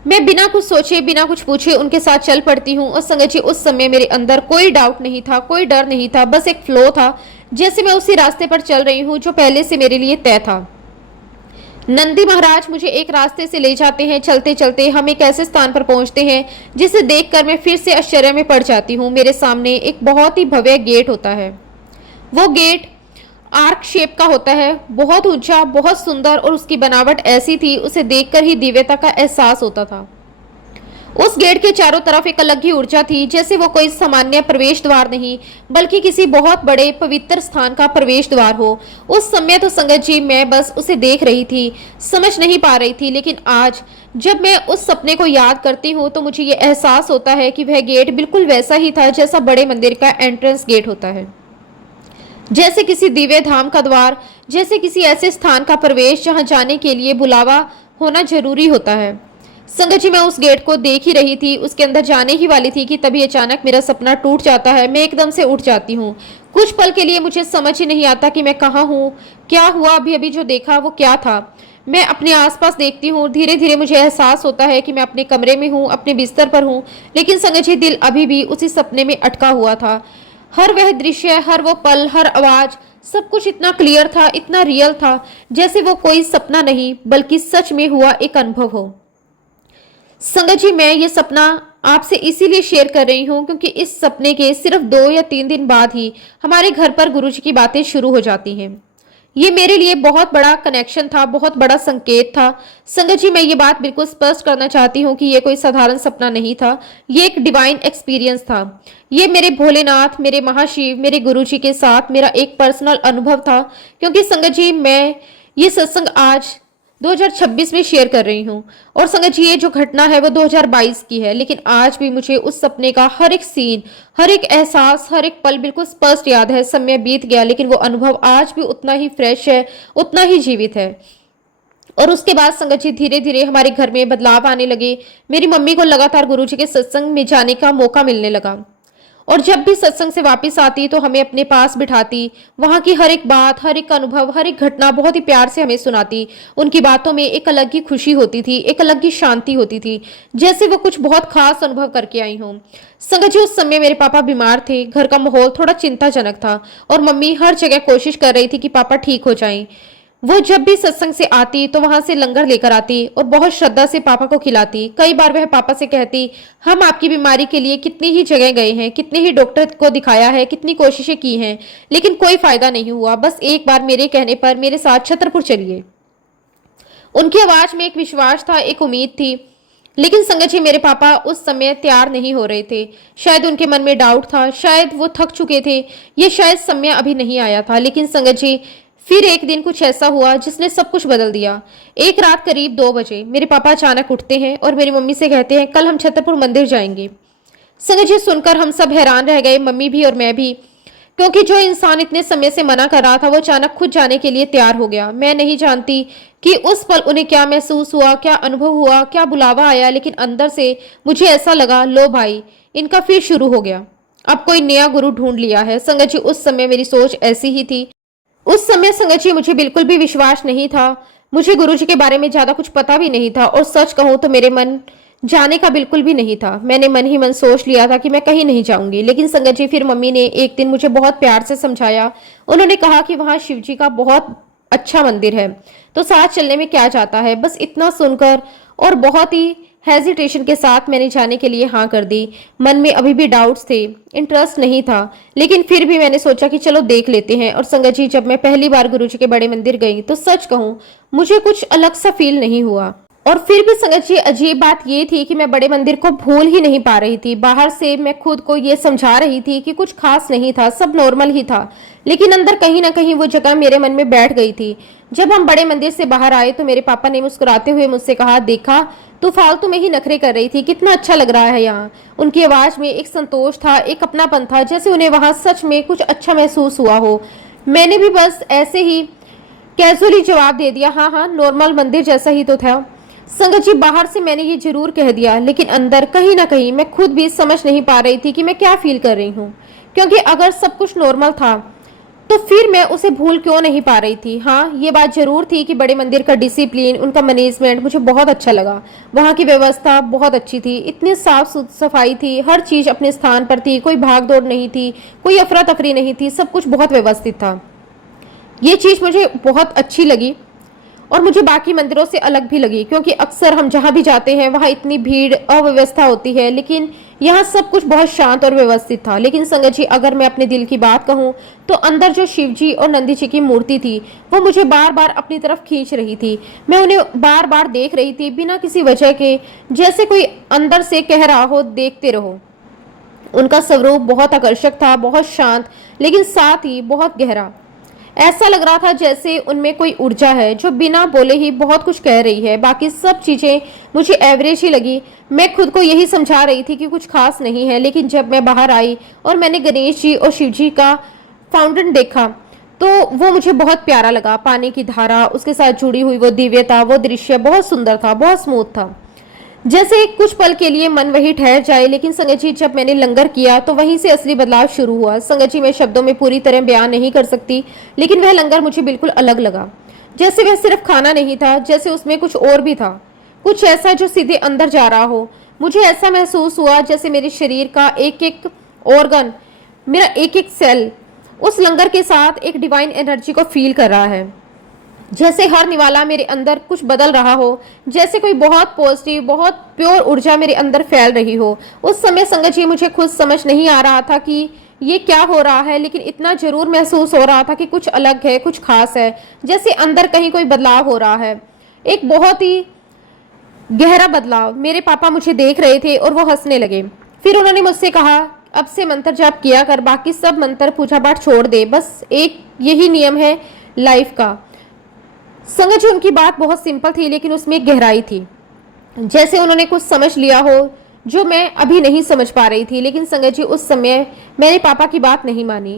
मैं बिना कुछ सोचे, बिना कुछ पूछे उनके साथ चल पड़ती हूँ। और संगत जी, उस समय मेरे अंदर कोई डाउट नहीं था, कोई डर नहीं था, बस एक फ्लो था, जैसे मैं उसी रास्ते पर चल रही हूँ जो पहले से मेरे लिए तय था। नंदी महाराज मुझे एक रास्ते से ले जाते हैं। चलते चलते हम एक ऐसे स्थान पर पहुंचते हैं जिसे देखकर मैं फिर से आश्चर्य में पड़ जाती हूँ। मेरे सामने एक बहुत ही भव्य गेट होता है। वो गेट आर्क शेप का होता है, बहुत ऊंचा, बहुत सुंदर, और उसकी बनावट ऐसी थी, उसे देखकर ही दिव्यता का एहसास होता था। उस गेट के चारों तरफ एक अलग ही ऊर्जा थी, जैसे वो कोई सामान्य प्रवेश द्वार नहीं, बल्कि किसी बहुत बड़े पवित्र स्थान का प्रवेश द्वार हो। उस समय तो संगत जी मैं बस उसे देख रही थी, समझ नहीं पा रही थी। लेकिन आज जब मैं उस सपने को याद करती हूँ तो मुझे ये एहसास होता है कि वह गेट बिल्कुल वैसा ही था जैसा बड़े मंदिर का एंट्रेंस गेट होता है, जैसे किसी दिव्य धाम का द्वार, जैसे किसी ऐसे स्थान का प्रवेश जहां जाने के लिए बुलावा होना जरूरी होता है। संगत जी, मैं उस गेट को देख ही रही थी, उसके अंदर जाने ही वाली थी कि तभी अचानक मेरा सपना टूट जाता है। मैं एकदम से उठ जाती हूँ। कुछ पल के लिए मुझे समझ ही नहीं आता कि मैं कहाँ हूँ, क्या हुआ, अभी अभी जो देखा वो क्या था। मैं अपने आसपास देखती हूँ, धीरे धीरे मुझे एहसास होता है कि मैं अपने कमरे में हूँ, अपने बिस्तर पर हूँ। लेकिन संगत जी, दिल अभी भी उसी सपने में अटका हुआ था। हर वह दृश्य, हर वो पल, हर आवाज, सब कुछ इतना क्लियर था, इतना रियल था, जैसे वो कोई सपना नहीं बल्कि सच में हुआ एक अनुभव हो। संगत जी, मैं ये सपना आपसे इसीलिए शेयर कर रही हूँ क्योंकि इस सपने के सिर्फ 2 या 3 दिन बाद ही हमारे घर पर गुरुजी की बातें शुरू हो जाती हैं। ये मेरे लिए बहुत बड़ा कनेक्शन था, बहुत बड़ा संकेत था। संगत जी, मैं ये बात बिल्कुल स्पष्ट करना चाहती हूँ कि ये कोई साधारण सपना नहीं था, ये एक डिवाइन एक्सपीरियंस था। ये मेरे भोलेनाथ, मेरे महाशिव, मेरे गुरुजी के साथ मेरा एक पर्सनल अनुभव था। क्योंकि संगत जी, मैं ये सत्संग आज 2026 में शेयर कर रही हूँ, और संगत जी, ये जो घटना है वो 2022 की है। लेकिन आज भी मुझे उस सपने का हर एक सीन, हर एक एहसास, हर एक पल बिल्कुल स्पष्ट याद है। समय बीत गया लेकिन वो अनुभव आज भी उतना ही फ्रेश है, उतना ही जीवित है। और उसके बाद संगत जी, धीरे धीरे हमारे घर में बदलाव आने लगे। मेरी मम्मी को लगातार गुरुजी के सत्संग में जाने का मौका मिलने लगा, और जब भी सत्संग से वापस आती तो हमें अपने पास बिठाती, वहां की हर एक बात, हर एक अनुभव, हर एक घटना बहुत ही प्यार से हमें सुनाती। उनकी बातों में एक अलग ही खुशी होती थी, एक अलग ही शांति होती थी, जैसे वो कुछ बहुत खास अनुभव करके आई हों। संगत जी, उस समय मेरे पापा बीमार थे, घर का माहौल थोड़ा चिंताजनक था, और मम्मी हर जगह कोशिश कर रही थी कि पापा ठीक हो जाएं। वो जब भी सत्संग से आती तो वहां से लंगर लेकर आती और बहुत श्रद्धा से पापा को खिलाती। कई बार वह पापा से कहती, हम आपकी बीमारी के लिए कितनी ही जगह गए हैं, कितने ही डॉक्टर को दिखाया है, कितनी कोशिशें की हैं, लेकिन कोई फायदा नहीं हुआ। बस एक बार मेरे कहने पर मेरे साथ छतरपुर चलिए। उनकी आवाज में एक विश्वास था, एक उम्मीद थी। लेकिन संगत जी, मेरे पापा उस समय तैयार नहीं हो रहे थे। शायद उनके मन में डाउट था, शायद वो थक चुके थे, ये शायद समय अभी नहीं आया था। लेकिन संगत जी, फिर एक दिन कुछ ऐसा हुआ जिसने सब कुछ बदल दिया। एक रात करीब 2 बजे मेरे पापा अचानक उठते हैं और मेरी मम्मी से कहते हैं, कल हम छतरपुर मंदिर जाएंगे। संगत जी, सुनकर हम सब हैरान रह गए, मम्मी भी और मैं भी, क्योंकि जो इंसान इतने समय से मना कर रहा था वो अचानक खुद जाने के लिए तैयार हो गया। मैं नहीं जानती कि उस पल उन्हें क्या महसूस हुआ, क्या अनुभव हुआ, क्या बुलावा आया, लेकिन अंदर से मुझे ऐसा लगा, लो भाई, इनका फिर शुरू हो गया, अब कोई नया गुरु ढूंढ लिया है। संगत जी, उस समय मेरी सोच ऐसी ही थी। उस समय संगत जी, मुझे बिल्कुल भी विश्वास नहीं था, मुझे गुरुजी के बारे में ज्यादा कुछ पता भी नहीं था, और सच कहूं तो मेरे मन जाने का बिल्कुल भी नहीं था। मैंने मन ही मन सोच लिया था कि मैं कहीं नहीं जाऊंगी। लेकिन संगत जी, फिर मम्मी ने एक दिन मुझे बहुत प्यार से समझाया। उन्होंने कहा कि वहां शिव जी का बहुत अच्छा मंदिर है, तो साथ चलने में क्या जाता है। बस इतना सुनकर और बहुत ही हेजिटेशन के साथ मैंने जाने के लिए हाँ कर दी। मन में अभी भी डाउट्स थे, इंटरेस्ट नहीं था, लेकिन फिर भी मैंने सोचा कि चलो देख लेते हैं। और संगत जी, जब मैं पहली बार गुरुजी के बड़े मंदिर गई तो सच कहूं मुझे कुछ अलग सा फील नहीं हुआ। और फिर भी संगत जी अजीब बात ये थी कि मैं बड़े मंदिर को भूल ही नहीं पा रही थी। बाहर से मैं खुद को ये समझा रही थी कि कुछ खास नहीं था, सब नॉर्मल ही था, लेकिन अंदर कहीं ना कहीं वो जगह मेरे मन में बैठ गई थी। जब हम बड़े मंदिर से बाहर आए तो मेरे पापा ने मुस्कुराते हुए मुझसे कहा, देखा तू फालतू में ही नखरे कर रही थी, कितना अच्छा लग रहा है यहाँ। उनकी आवाज में एक संतोष था, एक अपनापन था, जैसे उन्हें वहां सच में कुछ अच्छा महसूस हुआ हो। मैंने भी बस ऐसे ही कैजुअली जवाब दे दिया, हाँ हाँ नॉर्मल मंदिर जैसा ही तो था। संगत जी बाहर से मैंने ये जरूर कह दिया, लेकिन अंदर कहीं ना कहीं मैं खुद भी समझ नहीं पा रही थी कि मैं क्या फील कर रही हूँ। क्योंकि अगर सब कुछ नॉर्मल था तो फिर मैं उसे भूल क्यों नहीं पा रही थी। हाँ ये बात जरूर थी कि बड़े मंदिर का डिसिप्लिन, उनका मैनेजमेंट मुझे बहुत अच्छा लगा। वहाँ की व्यवस्था बहुत अच्छी थी, इतनी साफ सफाई थी, हर चीज अपने स्थान पर थी, कोई भाग दौड़ नहीं थी, कोई अफरा तफरी नहीं थी, सब कुछ बहुत व्यवस्थित था। ये चीज मुझे बहुत अच्छी लगी और मुझे बाकी मंदिरों से अलग भी लगी, क्योंकि अक्सर हम जहां भी जाते हैं वहां इतनी भीड़ अव्यवस्था होती है, लेकिन यहाँ सब कुछ बहुत शांत और व्यवस्थित था। लेकिन संगत जी अगर मैं अपने दिल की बात कहूँ तो अंदर जो शिव जी और नंदी जी की मूर्ति थी वो मुझे बार बार अपनी तरफ खींच रही थी। मैं उन्हें बार बार देख रही थी बिना किसी वजह के, जैसे कोई अंदर से कह रहा हो देखते रहो। उनका स्वरूप बहुत आकर्षक था, बहुत शांत, लेकिन साथ ही बहुत गहरा। ऐसा लग रहा था जैसे उनमें कोई ऊर्जा है जो बिना बोले ही बहुत कुछ कह रही है। बाकी सब चीजें मुझे एवरेज ही लगी। मैं खुद को यही समझा रही थी कि कुछ खास नहीं है, लेकिन जब मैं बाहर आई और मैंने गणेश जी और शिव जी का फाउंटेन देखा तो वो मुझे बहुत प्यारा लगा। पानी की धारा, उसके साथ जुड़ी हुई वो दिव्यता, वो दृश्य बहुत सुंदर था, बहुत स्मूथ था, जैसे कुछ पल के लिए मन वही ठहर जाए। लेकिन संगत जी जब मैंने लंगर किया तो वहीं से असली बदलाव शुरू हुआ। संगत जी मैं शब्दों में पूरी तरह बयान नहीं कर सकती, लेकिन वह लंगर मुझे बिल्कुल अलग लगा। जैसे वह सिर्फ खाना नहीं था, जैसे उसमें कुछ और भी था, कुछ ऐसा जो सीधे अंदर जा रहा हो। मुझे ऐसा महसूस हुआ जैसे मेरे शरीर का एक एक ऑर्गन, मेरा एक एक सेल उस लंगर के साथ एक डिवाइन एनर्जी को फील कर रहा है। जैसे हर निवाला मेरे अंदर कुछ बदल रहा हो, जैसे कोई बहुत पॉजिटिव, बहुत प्योर ऊर्जा मेरे अंदर फैल रही हो। उस समय संगत जी मुझे खुद समझ नहीं आ रहा था कि ये क्या हो रहा है, लेकिन इतना जरूर महसूस हो रहा था कि कुछ अलग है, कुछ खास है, जैसे अंदर कहीं कोई बदलाव हो रहा है, एक बहुत ही गहरा बदलाव। मेरे पापा मुझे देख रहे थे और वो हंसने लगे। फिर उन्होंने मुझसे कहा, अब से मंत्र जाप किया कर, बाकी सब मंत्र पूजा पाठ छोड़ दे, बस एक यही नियम है लाइफ का। संगत जी उनकी बात बहुत सिंपल थी, लेकिन उसमें गहराई थी, जैसे उन्होंने कुछ समझ लिया हो जो मैं अभी नहीं समझ पा रही थी। लेकिन संगत जी उस समय मैंने पापा की बात नहीं मानी,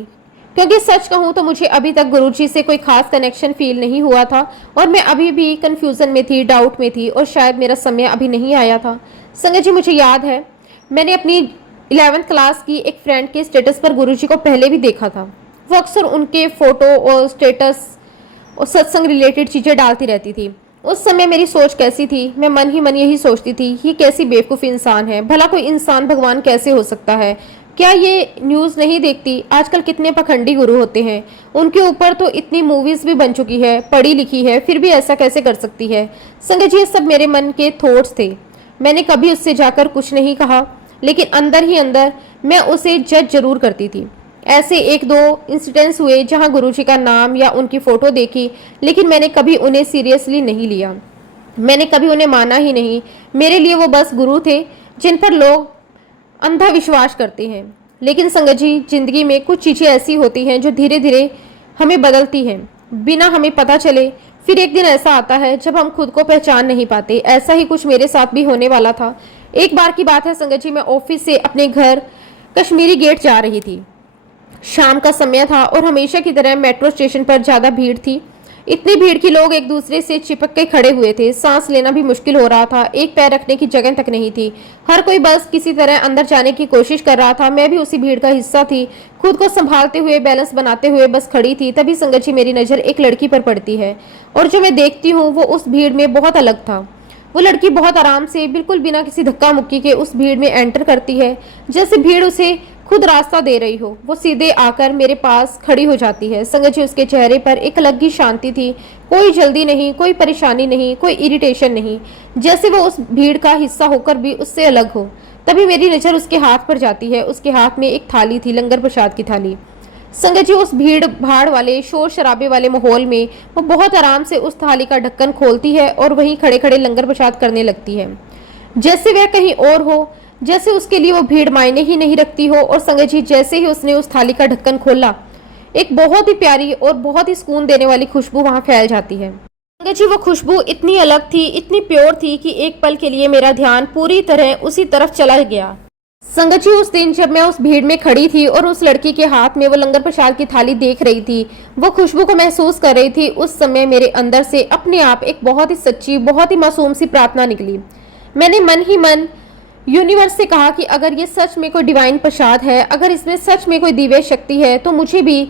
क्योंकि सच कहूं तो मुझे अभी तक गुरुजी से कोई खास कनेक्शन फील नहीं हुआ था और मैं अभी भी कंफ्यूजन में थी, डाउट में थी, और शायद मेरा समय अभी नहीं आया था। संगत जी मुझे याद है मैंने अपनी 11th क्लास की एक फ्रेंड के स्टेटस पर गुरुजी को पहले भी देखा था। वो अक्सर उनके फोटो और स्टेटस और सत्संग रिलेटेड चीजें डालती रहती थी। उस समय मेरी सोच कैसी थी, मैं मन ही मन यही सोचती थी, ये कैसी बेवकूफ़ इंसान है, भला कोई इंसान भगवान कैसे हो सकता है। क्या ये न्यूज़ नहीं देखती आजकल कितने पखंडी गुरु होते हैं, उनके ऊपर तो इतनी मूवीज भी बन चुकी है, पढ़ी लिखी है, फिर भी ऐसा कैसे कर सकती है। संगत जी ये सब मेरे मन के थॉट्स थे। मैंने कभी उससे जाकर कुछ नहीं कहा, लेकिन अंदर ही अंदर मैं उसे जज जरूर करती थी। ऐसे एक दो इंसिडेंट्स हुए जहां गुरुजी का नाम या उनकी फोटो देखी, लेकिन मैंने कभी उन्हें सीरियसली नहीं लिया, मैंने कभी उन्हें माना ही नहीं। मेरे लिए वो बस गुरु थे जिन पर लोग अंधा विश्वास करते हैं। लेकिन संगत जी जिंदगी में कुछ चीज़ें ऐसी होती हैं जो धीरे धीरे हमें बदलती हैं बिना हमें पता चले। फिर एक दिन ऐसा आता है जब हम खुद को पहचान नहीं पाते। ऐसा ही कुछ मेरे साथ भी होने वाला था। एक बार की बात है संगत जी, मैं ऑफिस से अपने घर कश्मीरी गेट जा रही थी। शाम का समय था और हमेशा की तरह मेट्रो स्टेशन पर ज्यादा भीड़ थी। इतनी भीड़ की लोग एक दूसरे से चिपक के खड़े हुए थे, सांस लेना भी मुश्किल हो रहा था, एक पैर रखने की जगह तक नहीं थी। हर कोई बस किसी तरह अंदर जाने की कोशिश कर रहा था। मैं भी उसी भीड़ का हिस्सा थी, खुद को संभालते हुए, बैलेंस बनाते हुए बस खड़ी थी। तभी संगत जी मेरी नजर एक लड़की पर पड़ती है और जो मैं देखती हूँ वो उस भीड़ में बहुत अलग था। वो लड़की बहुत आराम से, बिल्कुल बिना किसी धक्का मुक्की के उस भीड़ में एंटर करती है, जैसे भीड़ उसे खुद रास्ता दे रही हो। वो सीधे आकर मेरे पास खड़ी हो जाती है। संगत जी उसके चेहरे पर एक अलग ही शांति थी, कोई जल्दी नहीं, कोई परेशानी नहीं, कोई इरिटेशन नहीं, जैसे वो उस भीड़ का हिस्सा होकर भी उससे अलग हो। तभी मेरी नज़र उसके हाथ पर जाती है। उसके हाथ में एक थाली थी, लंगर प्रसाद की थाली। संगत जी उस भीड़ भाड़ वाले शोर शराबे वाले माहौल में वो बहुत आराम से उस थाली का ढक्कन खोलती है और वहीं खड़े खड़े लंगर प्रसाद करने लगती है, जैसे वह कहीं और हो, जैसे उसके लिए वो भीड़ मायने ही नहीं रखती हो। और संगत जी जैसे ही उसने उस थाली का ढक्कन खोला, एक बहुत ही प्यारी और बहुत ही सुकून देने वाली खुशबू वहां फैल जाती है। संगत जी वो खुशबू इतनी अलग थी, इतनी प्योर थी कि एक पल के लिए मेरा ध्यान पूरी तरह उसी तरफ चला गया। संगत जी उस दिन जब मैं उस भीड़ में खड़ी थी और उस लड़की के हाथ में वो लंगर प्रसाद की थाली देख रही थी, वो खुशबू को महसूस कर रही थी, उस समय मेरे अंदर से अपने आप एक बहुत ही सच्ची, बहुत ही मासूम सी प्रार्थना निकली। मैंने मन ही मन यूनिवर्स से कहा कि अगर ये सच में कोई डिवाइन प्रसाद है, अगर इसमें सच में कोई दिव्य शक्ति है, तो मुझे भी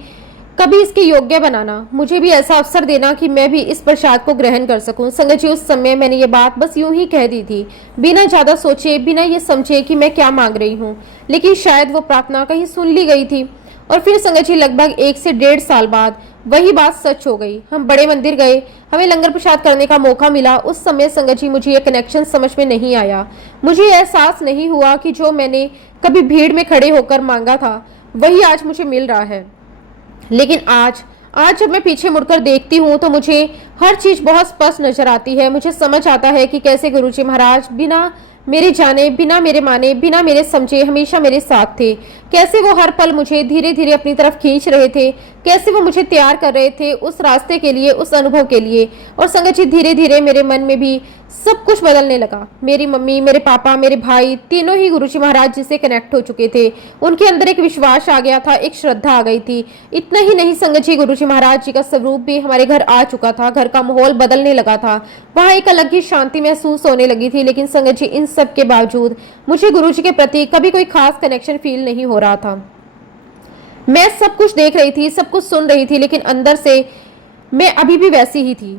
कभी इसके योग्य बनाना, मुझे भी ऐसा अवसर देना कि मैं भी इस प्रसाद को ग्रहण कर सकूं। संगत जी उस समय मैंने ये बात बस यूं ही कह दी थी, बिना ज्यादा सोचे, बिना ये समझे कि मैं क्या मांग रही हूँ, लेकिन शायद वो प्रार्थना कहीं सुन ली गई थी। और फिर संगत जी लगभग 1 से 1.5 साल बाद वही बात सच हो गई। हम बड़े मंदिर गए, हमें लंगर प्रसाद करने का मौका मिला। उस समय संगत जी मुझे ये कनेक्शन समझ में नहीं आया, मुझे एहसास नहीं हुआ कि जो मैंने कभी भीड़ में खड़े होकर मांगा था वही आज मुझे मिल रहा है। लेकिन आज जब मैं पीछे मुड़कर देखती हूँ तो मुझे हर चीज बहुत स्पष्ट नजर आती है। मुझे समझ आता है कि कैसे गुरुजी महाराज बिना मेरे जाने, बिना मेरे माने, बिना मेरे समझे हमेशा मेरे साथ थे। कैसे वो हर पल मुझे धीरे धीरे अपनी तरफ खींच रहे थे, कैसे वो मुझे तैयार कर रहे थे उस रास्ते के लिए, उस अनुभव के लिए। और संगत जी धीरे धीरे मेरे मन में भी सब कुछ बदलने लगा। मेरी मम्मी, मेरे पापा, मेरे भाई तीनों ही गुरुजी महाराज जी से कनेक्ट हो चुके थे। उनके अंदर एक विश्वास आ गया था, एक श्रद्धा आ गई थी। इतना ही नहीं संगत जी गुरुजी महाराज जी का स्वरूप भी हमारे घर आ चुका था, घर का माहौल बदलने लगा था, वहाँ एक अलग ही शांति महसूस होने लगी थी। लेकिन संगत जी इन सब के बावजूद मुझे गुरुजी के प्रति कभी कोई खास कनेक्शन फील नहीं हो रहा था। मैं सब कुछ देख रही थी, सब कुछ सुन रही थी, लेकिन अंदर से मैं अभी भी वैसी ही थी,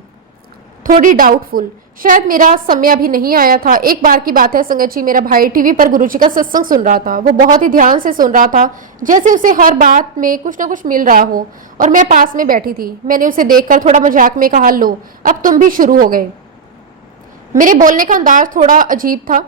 थोड़ी डाउटफुल। शायद मेरा समय अभी नहीं आया था। एक बार की बात है संगत जी, मेरा भाई टीवी पर गुरुजी का सत्संग सुन रहा था। वो बहुत ही ध्यान से सुन रहा था, जैसे उसे हर बात में कुछ ना कुछ मिल रहा हो। और मैं पास में बैठी थी। मैंने उसे देखकर थोड़ा मजाक में कहा, लो अब तुम भी शुरू हो गए। मेरे बोलने का अंदाज थोड़ा अजीब था,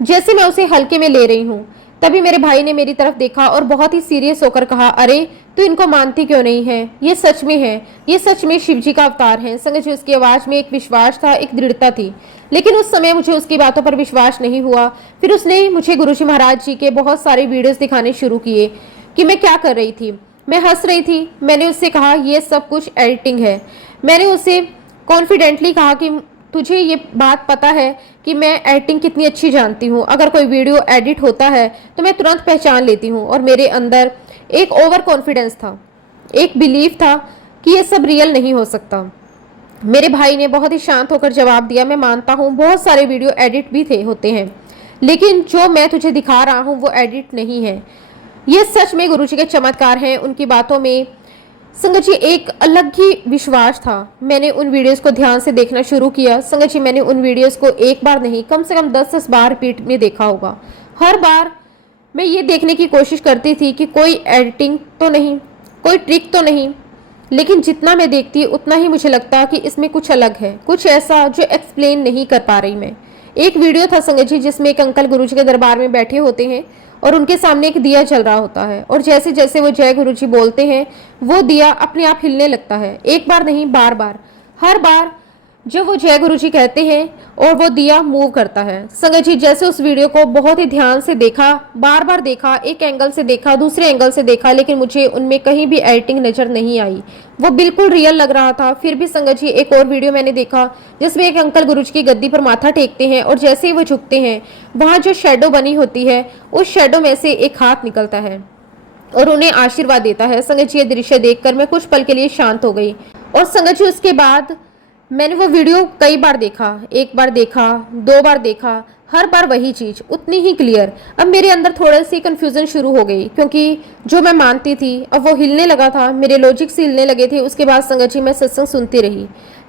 जैसे मैं उसे हल्के में ले रही हूँ। तभी मेरे भाई ने मेरी तरफ देखा और बहुत ही सीरियस होकर कहा, अरे तू इनको मानती क्यों नहीं है? ये सच में है, ये सच में शिव जी का अवतार है। संगत जी उसकी आवाज में एक विश्वास था, एक दृढ़ता थी। लेकिन उस समय मुझे उसकी बातों पर विश्वास नहीं हुआ। फिर उसने मुझे गुरुजी महाराज जी के बहुत सारे वीडियोस दिखाने शुरू किए कि मैं क्या कर रही थी। मैं हंस रही थी। मैंने उससे कहा ये सब कुछ एडिटिंग है। मैंने उसे कॉन्फिडेंटली कहा कि तुझे ये बात पता है कि मैं एडिटिंग कितनी अच्छी जानती हूँ। अगर कोई वीडियो एडिट होता है तो मैं तुरंत पहचान लेती हूँ। और मेरे अंदर एक ओवर कॉन्फिडेंस था, एक बिलीफ था कि ये सब रियल नहीं हो सकता। मेरे भाई ने बहुत ही शांत होकर जवाब दिया, मैं मानता हूँ बहुत सारे वीडियो एडिट भी होते हैं, लेकिन जो मैं तुझे दिखा रहा हूँ वो एडिट नहीं है। ये सच में गुरुजी के चमत्कार हैं। उनकी बातों में संगत जी एक अलग ही विश्वास था। मैंने उन वीडियोस को ध्यान से देखना शुरू किया। संगत जी मैंने उन वीडियोस को एक बार नहीं, कम से कम 10 बार रिपीट में देखा होगा। हर बार मैं ये देखने की कोशिश करती थी कि कोई एडिटिंग तो नहीं, कोई ट्रिक तो नहीं। लेकिन जितना मैं देखती उतना ही मुझे लगता कि इसमें कुछ अलग है, कुछ ऐसा जो एक्सप्लेन नहीं कर पा रही मैं। एक वीडियो था संगत जी जिसमें एक अंकल गुरुजी के दरबार में बैठे होते हैं और उनके सामने एक दिया जल रहा होता है, और जैसे जैसे वो जय गुरुजी बोलते हैं वो दिया अपने आप हिलने लगता है। एक बार नहीं, बार बार, हर बार जब वो जय गुरुजी कहते हैं और वो दिया मूव करता है। संगत जी जैसे उस वीडियो को बहुत ही ध्यान से देखा, बार बार देखा, एक एंगल से देखा, दूसरे एंगल से देखा, लेकिन मुझे उनमें कहीं भी एडिटिंग नजर नहीं आई। वो बिल्कुल रियल लग रहा था। फिर भी संगत जी एक और वीडियो मैंने देखा जिसमें एक अंकल गुरुजी की गद्दी पर माथा टेकते हैं और जैसे ही वो झुकते हैं वहां जो शेडो बनी होती है उस शेडो में से एक हाथ निकलता है और उन्हें आशीर्वाद देता है। संगत जी ये दृश्य देखकर मैं कुछ पल के लिए शांत हो गई। और संगत जी उसके बाद मैंने वो वीडियो कई बार देखा, एक बार देखा, 2 बार देखा, हर बार वही चीज उतनी ही क्लियर। अब मेरे अंदर थोड़ी सी कंफ्यूजन शुरू हो गई, क्योंकि जो मैं मानती थी अब वो हिलने लगा था, मेरे लॉजिक से हिलने लगे थे। उसके बाद संगत जी मैं सत्संग सुनती रही,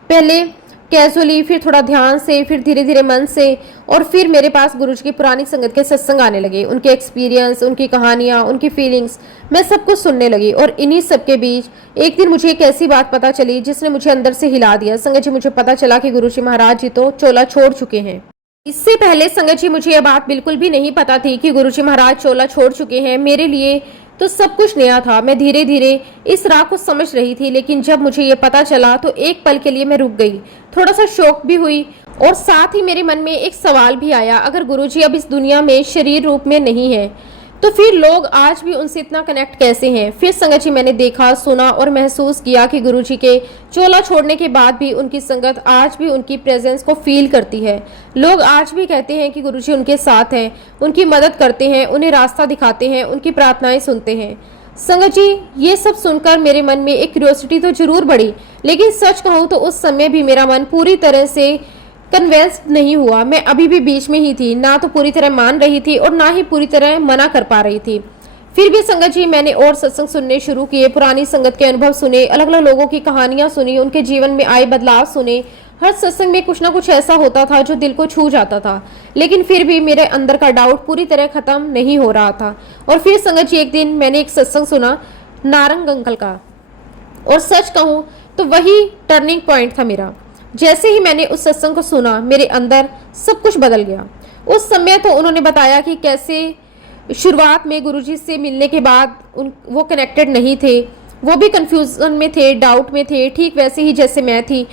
पहले कैजुअली, फिर थोड़ा ध्यान से, फिर धीरे धीरे मन से, और फिर मेरे पास गुरुजी की पुरानी संगत के सत्संग आने लगे। उनके एक्सपीरियंस, उनकी कहानियां, उनकी फीलिंग्स, मैं सब कुछ सुनने लगी। और इन्हीं सब के बीच एक दिन मुझे एक ऐसी बात पता चली जिसने मुझे अंदर से हिला दिया। संगत जी मुझे पता चला कि गुरुजी महाराज जी तो चोला छोड़ चुके हैं। इससे पहले संगत जी मुझे यह बात बिल्कुल भी नहीं पता थी कि गुरुजी महाराज चोला छोड़ चुके हैं। मेरे लिए तो सब कुछ नया था। मैं धीरे धीरे इस राह को समझ रही थी, लेकिन जब मुझे ये पता चला तो एक पल के लिए मैं रुक गई, थोड़ा सा शौक भी हुई और साथ ही मेरे मन में एक सवाल भी आया, अगर गुरुजी अब इस दुनिया में शरीर रूप में नहीं है तो फिर लोग आज भी उनसे इतना कनेक्ट कैसे हैं। फिर संगत जी मैंने देखा, सुना और महसूस किया कि गुरुजी के चोला छोड़ने के बाद भी उनकी संगत आज भी उनकी प्रेजेंस को फील करती है। लोग आज भी कहते हैं कि गुरुजी उनके साथ हैं, उनकी मदद करते हैं, उन्हें रास्ता दिखाते हैं, उनकी प्रार्थनाएं सुनते हैं। संगत जी ये सब सुनकर मेरे मन में एक क्यूरियोसिटी तो जरूर बढ़ी, लेकिन सच कहूँ तो उस समय भी मेरा मन पूरी तरह से कन्विंस्ड नहीं हुआ। मैं अभी भी बीच में ही थी, ना तो पूरी तरह मान रही थी और ना ही पूरी तरह मना कर पा रही थी। फिर भी संगत जी मैंने और सत्संग सुनने शुरू किए, पुरानी संगत के अनुभव सुने, अलग अलग लोगों की कहानियां सुनी, उनके जीवन में आए बदलाव सुने। हर सत्संग में कुछ ना कुछ ऐसा होता था जो दिल को छू जाता था, लेकिन फिर भी मेरे अंदर का डाउट पूरी तरह खत्म नहीं हो रहा था। और फिर संगत जी एक दिन मैंने एक सत्संग सुना नारंग अंकल का, और सच कहूँ तो वही टर्निंग पॉइंट था मेरा। जैसे ही मैंने उस सत्संग को सुना मेरे अंदर सब कुछ बदल गया। उस समय तो उन्होंने बताया कि कैसे शुरुआत में गुरुजी से मिलने के बाद वो कनेक्टेड नहीं थे, वो भी कंफ्यूजन में थे, डाउट में थे, ठीक वैसे ही जैसे मैं थी।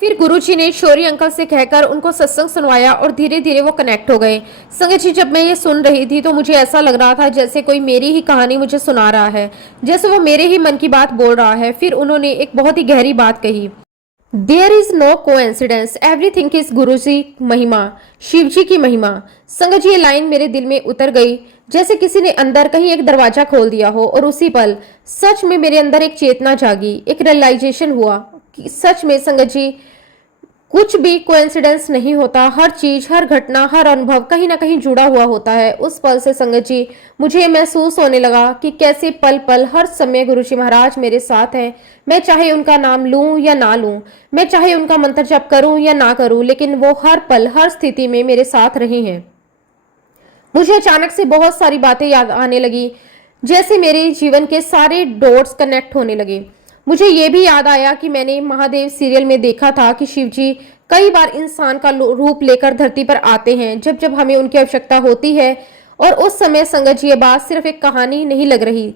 फिर गुरुजी ने शौर्य अंकल से कहकर उनको सत्संग सुनवाया और धीरे धीरे वो कनेक्ट हो गए। संगत जी जब मैं ये सुन रही थी तो मुझे ऐसा लग रहा था जैसे कोई मेरी ही कहानी मुझे सुना रहा है, जैसे वो मेरे ही मन की बात बोल रहा है। फिर उन्होंने एक बहुत ही गहरी बात कही, there is no coincidence, everything is guru ji महिमा, शिव जी की महिमा। संगत जी ये लाइन मेरे दिल में उतर गई, जैसे किसी ने अंदर कहीं एक दरवाजा खोल दिया हो। और उसी पल सच में मेरे अंदर एक चेतना जागी, एक रियलाइजेशन हुआ कि सच में संगत जी कुछ भी कोइंसिडेंस नहीं होता, हर चीज, हर घटना, हर अनुभव कहीं ना कहीं जुड़ा हुआ होता है। उस पल से संगत जी मुझे महसूस होने लगा कि कैसे पल पल हर समय गुरुजी महाराज मेरे साथ हैं। मैं चाहे उनका नाम लूं या ना लूं, मैं चाहे उनका मंत्र जप करूं या ना करूं, लेकिन वो हर पल हर स्थिति में मेरे साथ रहे हैं। मुझे अचानक से बहुत सारी बातें याद आने लगी, जैसे मेरे जीवन के सारे डॉट्स कनेक्ट होने लगे। मुझे ये भी याद आया कि मैंने महादेव सीरियल में देखा था कि शिव जी कई बार इंसान का रूप लेकर धरती पर आते हैं जब जब हमें उनकी आवश्यकता होती है। और उस समय संगत जी ये बात सिर्फ एक कहानी नहीं लग रही,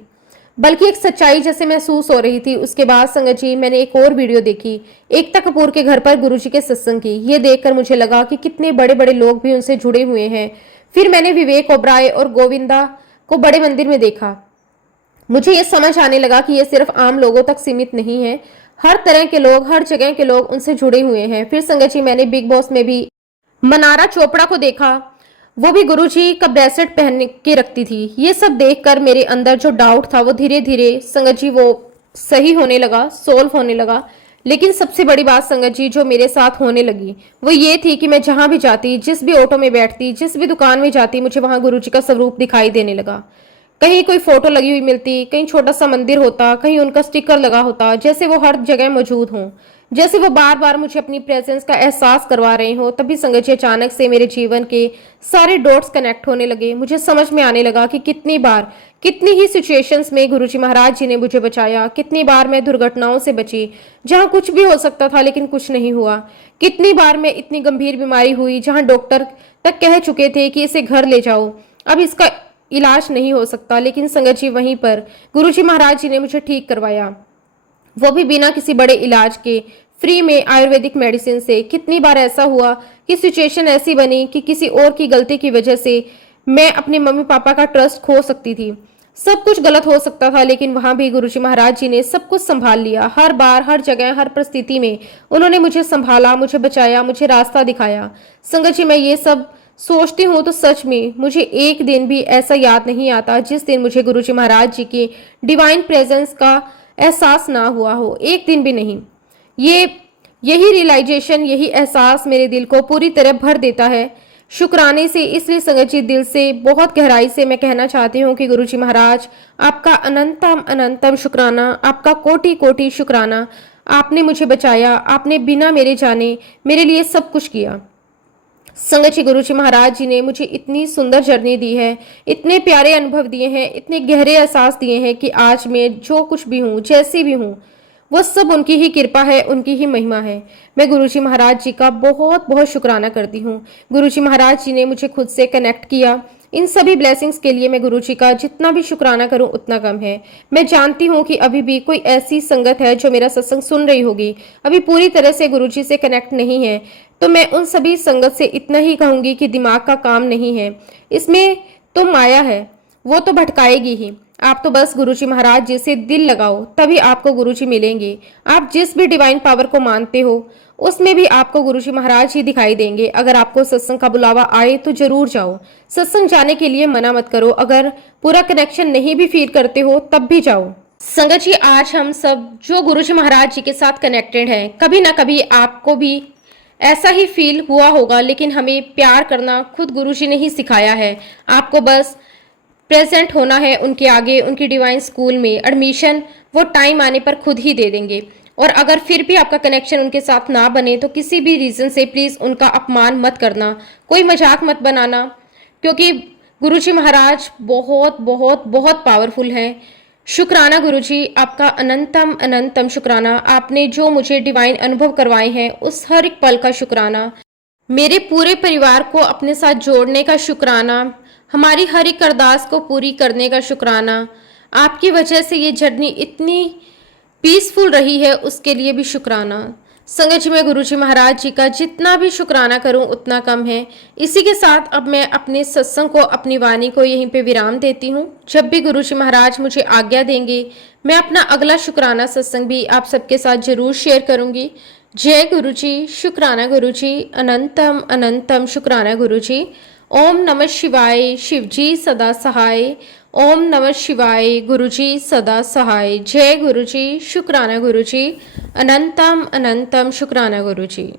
बल्कि एक सच्चाई जैसे महसूस हो रही थी। उसके बाद संगत जी मैंने एक और वीडियो देखी, एकता कपूर के घर पर गुरुजी के सत्संग की। ये देखकर मुझे लगा कि कितने बड़े बड़े लोग भी उनसे जुड़े हुए हैं। फिर मैंने विवेक ओबराय और गोविंदा को बड़े मंदिर में देखा। मुझे ये समझ आने लगा कि ये सिर्फ आम लोगों तक सीमित नहीं है, हर तरह के लोग, हर जगह के लोग उनसे जुड़े हुए हैं। फिर संगत जी मैंने बिग बॉस में भी मनारा चोपड़ा को देखा, वो भी गुरुजी का ब्रेसलेट पहन के रखती थी। ये सब देखकर मेरे अंदर जो डाउट था वो धीरे धीरे संगत जी वो सही होने लगा, सोल्व होने लगा। लेकिन सबसे बड़ी बात संगत जी जो मेरे साथ होने लगी वो ये थी कि मैं जहां भी जाती, जिस भी ऑटो में बैठती, जिस भी दुकान में जाती, मुझे वहां गुरुजी का स्वरूप दिखाई देने लगा। कहीं कोई फोटो लगी हुई मिलती, कहीं छोटा सा मंदिर होता, कहीं उनका स्टिकर लगा होता, जैसे वो हर जगह मौजूद हों, जैसे वो बार बार मुझे अपनी प्रेजेंस का एहसास करवा रहे हो। तभी संगत जी अचानक से मेरे जीवन के सारे डॉट्स कनेक्ट होने लगे। मुझे समझ में आने लगा कि कितनी बार, कितनी ही सिचुएशंस में गुरुजी महाराज जी ने मुझे बचाया। कितनी बार मैं दुर्घटनाओं से बची जहां कुछ भी हो सकता था लेकिन कुछ नहीं हुआ। कितनी बार मैं इतनी गंभीर बीमारी हुई जहां डॉक्टर तक कह चुके थे कि इसे घर ले जाओ, अब इसका इलाज नहीं हो सकता, लेकिन संगत जी वहीं पर गुरुजी महाराज जी ने मुझे ठीक करवाया, वो भी बिना किसी बड़े इलाज के, फ्री में आयुर्वेदिक मेडिसिन से। कितनी बार ऐसा हुआ कि सिचुएशन ऐसी बनी कि किसी और की गलती की वजह से मैं अपने मम्मी पापा का ट्रस्ट खो सकती थी, सब कुछ गलत हो सकता था, लेकिन वहां भी गुरुजी महाराज जी ने सब कुछ संभाल लिया। हर बार, हर जगह, हर परिस्थिति में उन्होंने मुझे संभाला, मुझे बचाया, मुझे रास्ता दिखाया। संगत जी मैं ये सब सोचती हूँ तो सच में मुझे एक दिन भी ऐसा याद नहीं आता जिस दिन मुझे गुरुजी महाराज जी की डिवाइन प्रेजेंस का एहसास ना हुआ हो, एक दिन भी नहीं। यही रियलाइजेशन, यही एहसास मेरे दिल को पूरी तरह भर देता है शुक्राने से। इसलिए संगत जी दिल से बहुत गहराई से मैं कहना चाहती हूँ कि गुरुजी महाराज आपका अनंतम अनंतम शुक्राना, आपका कोटि कोटि शुक्राना। आपने मुझे बचाया, आपने बिना मेरे जाने मेरे लिए सब कुछ किया। संगत जी गुरुजी महाराज जी ने मुझे इतनी सुंदर जर्नी दी है, इतने प्यारे अनुभव दिए हैं, इतने गहरे एहसास दिए हैं कि आज मैं जो कुछ भी हूँ, जैसी भी हूँ, वो सब उनकी ही कृपा है, उनकी ही महिमा है। मैं गुरुजी महाराज जी का बहुत बहुत शुक्राना करती हूँ। गुरुजी महाराज जी ने मुझे खुद से कनेक्ट किया, इन सभी ब्लेसिंग्स के लिए मैं गुरुजी का जितना भी शुक्राना करूं उतना कम है। मैं जानती हूं कि अभी भी कोई ऐसी संगत है जो मेरा सत्संग सुन रही होगी, अभी पूरी तरह से गुरुजी से कनेक्ट नहीं है, तो मैं उन सभी संगत से इतना ही कहूंगी कि दिमाग का काम नहीं है, इसमें तो माया है, वो तो भटकाएगी ही। आप तो बस गुरुजी महाराज जी से दिल लगाओ, तभी आपको गुरुजी मिलेंगे। आप जिस भी डिवाइन पावर को मानते हो उसमें भी आपको गुरुजी महाराज ही दिखाई देंगे। अगर आपको सत्संग का बुलावा आए तो जरूर जाओ। सत्संग जाने के लिए मना मत करो। अगर पूरा कनेक्शन नहीं भी फील करते हो तब भी जाओ। संगत जी, आज हम सब जो गुरुजी महाराज जी के साथ कनेक्टेड हैं, कभी ना कभी आपको भी ऐसा ही फील हुआ होगा, लेकिन हमें प्यार करना खुद गुरुजी ने ही सिखाया है। आपको बस प्रेजेंट होना है उनके आगे। उनकी डिवाइन स्कूल में एडमिशन वो टाइम आने पर खुद ही दे देंगे। और अगर फिर भी आपका कनेक्शन उनके साथ ना बने तो किसी भी रीज़न से प्लीज़ उनका अपमान मत करना, कोई मजाक मत बनाना, क्योंकि गुरुजी महाराज बहुत बहुत बहुत पावरफुल हैं। शुक्राना गुरुजी, आपका अनंतम अनंतम शुक्राना। आपने जो मुझे डिवाइन अनुभव करवाए हैं उस हर एक पल का शुक्राना। मेरे पूरे परिवार को अपने साथ जोड़ने का शुक्राना। हमारी हर एक अरदास को पूरी करने का शुक्राना। आपकी वजह से ये जर्नी इतनी पीसफुल रही है, उसके लिए भी शुक्राना। संगत जी, मैं गुरुजी महाराज जी का जितना भी शुक्राना करूं उतना कम है। इसी के साथ अब मैं अपने सत्संग को, अपनी वाणी को यहीं पे विराम देती हूं। जब भी गुरुजी महाराज मुझे आज्ञा देंगे मैं अपना अगला शुक्राना सत्संग भी आप सबके साथ जरूर शेयर करूंगी। जय गुरुजी, शुक्राना गुरुजी, अनंतम अनंतम शुक्राना गुरुजी। ओम नमः शिवाय, शिवजी सदा सहाय। ओम नमः शिवाय, गुरुजी सदा सहाय। जय गुरुजी, शुक्राना गुरुजी, अनंतम अनंतम शुक्राना गुरुजी।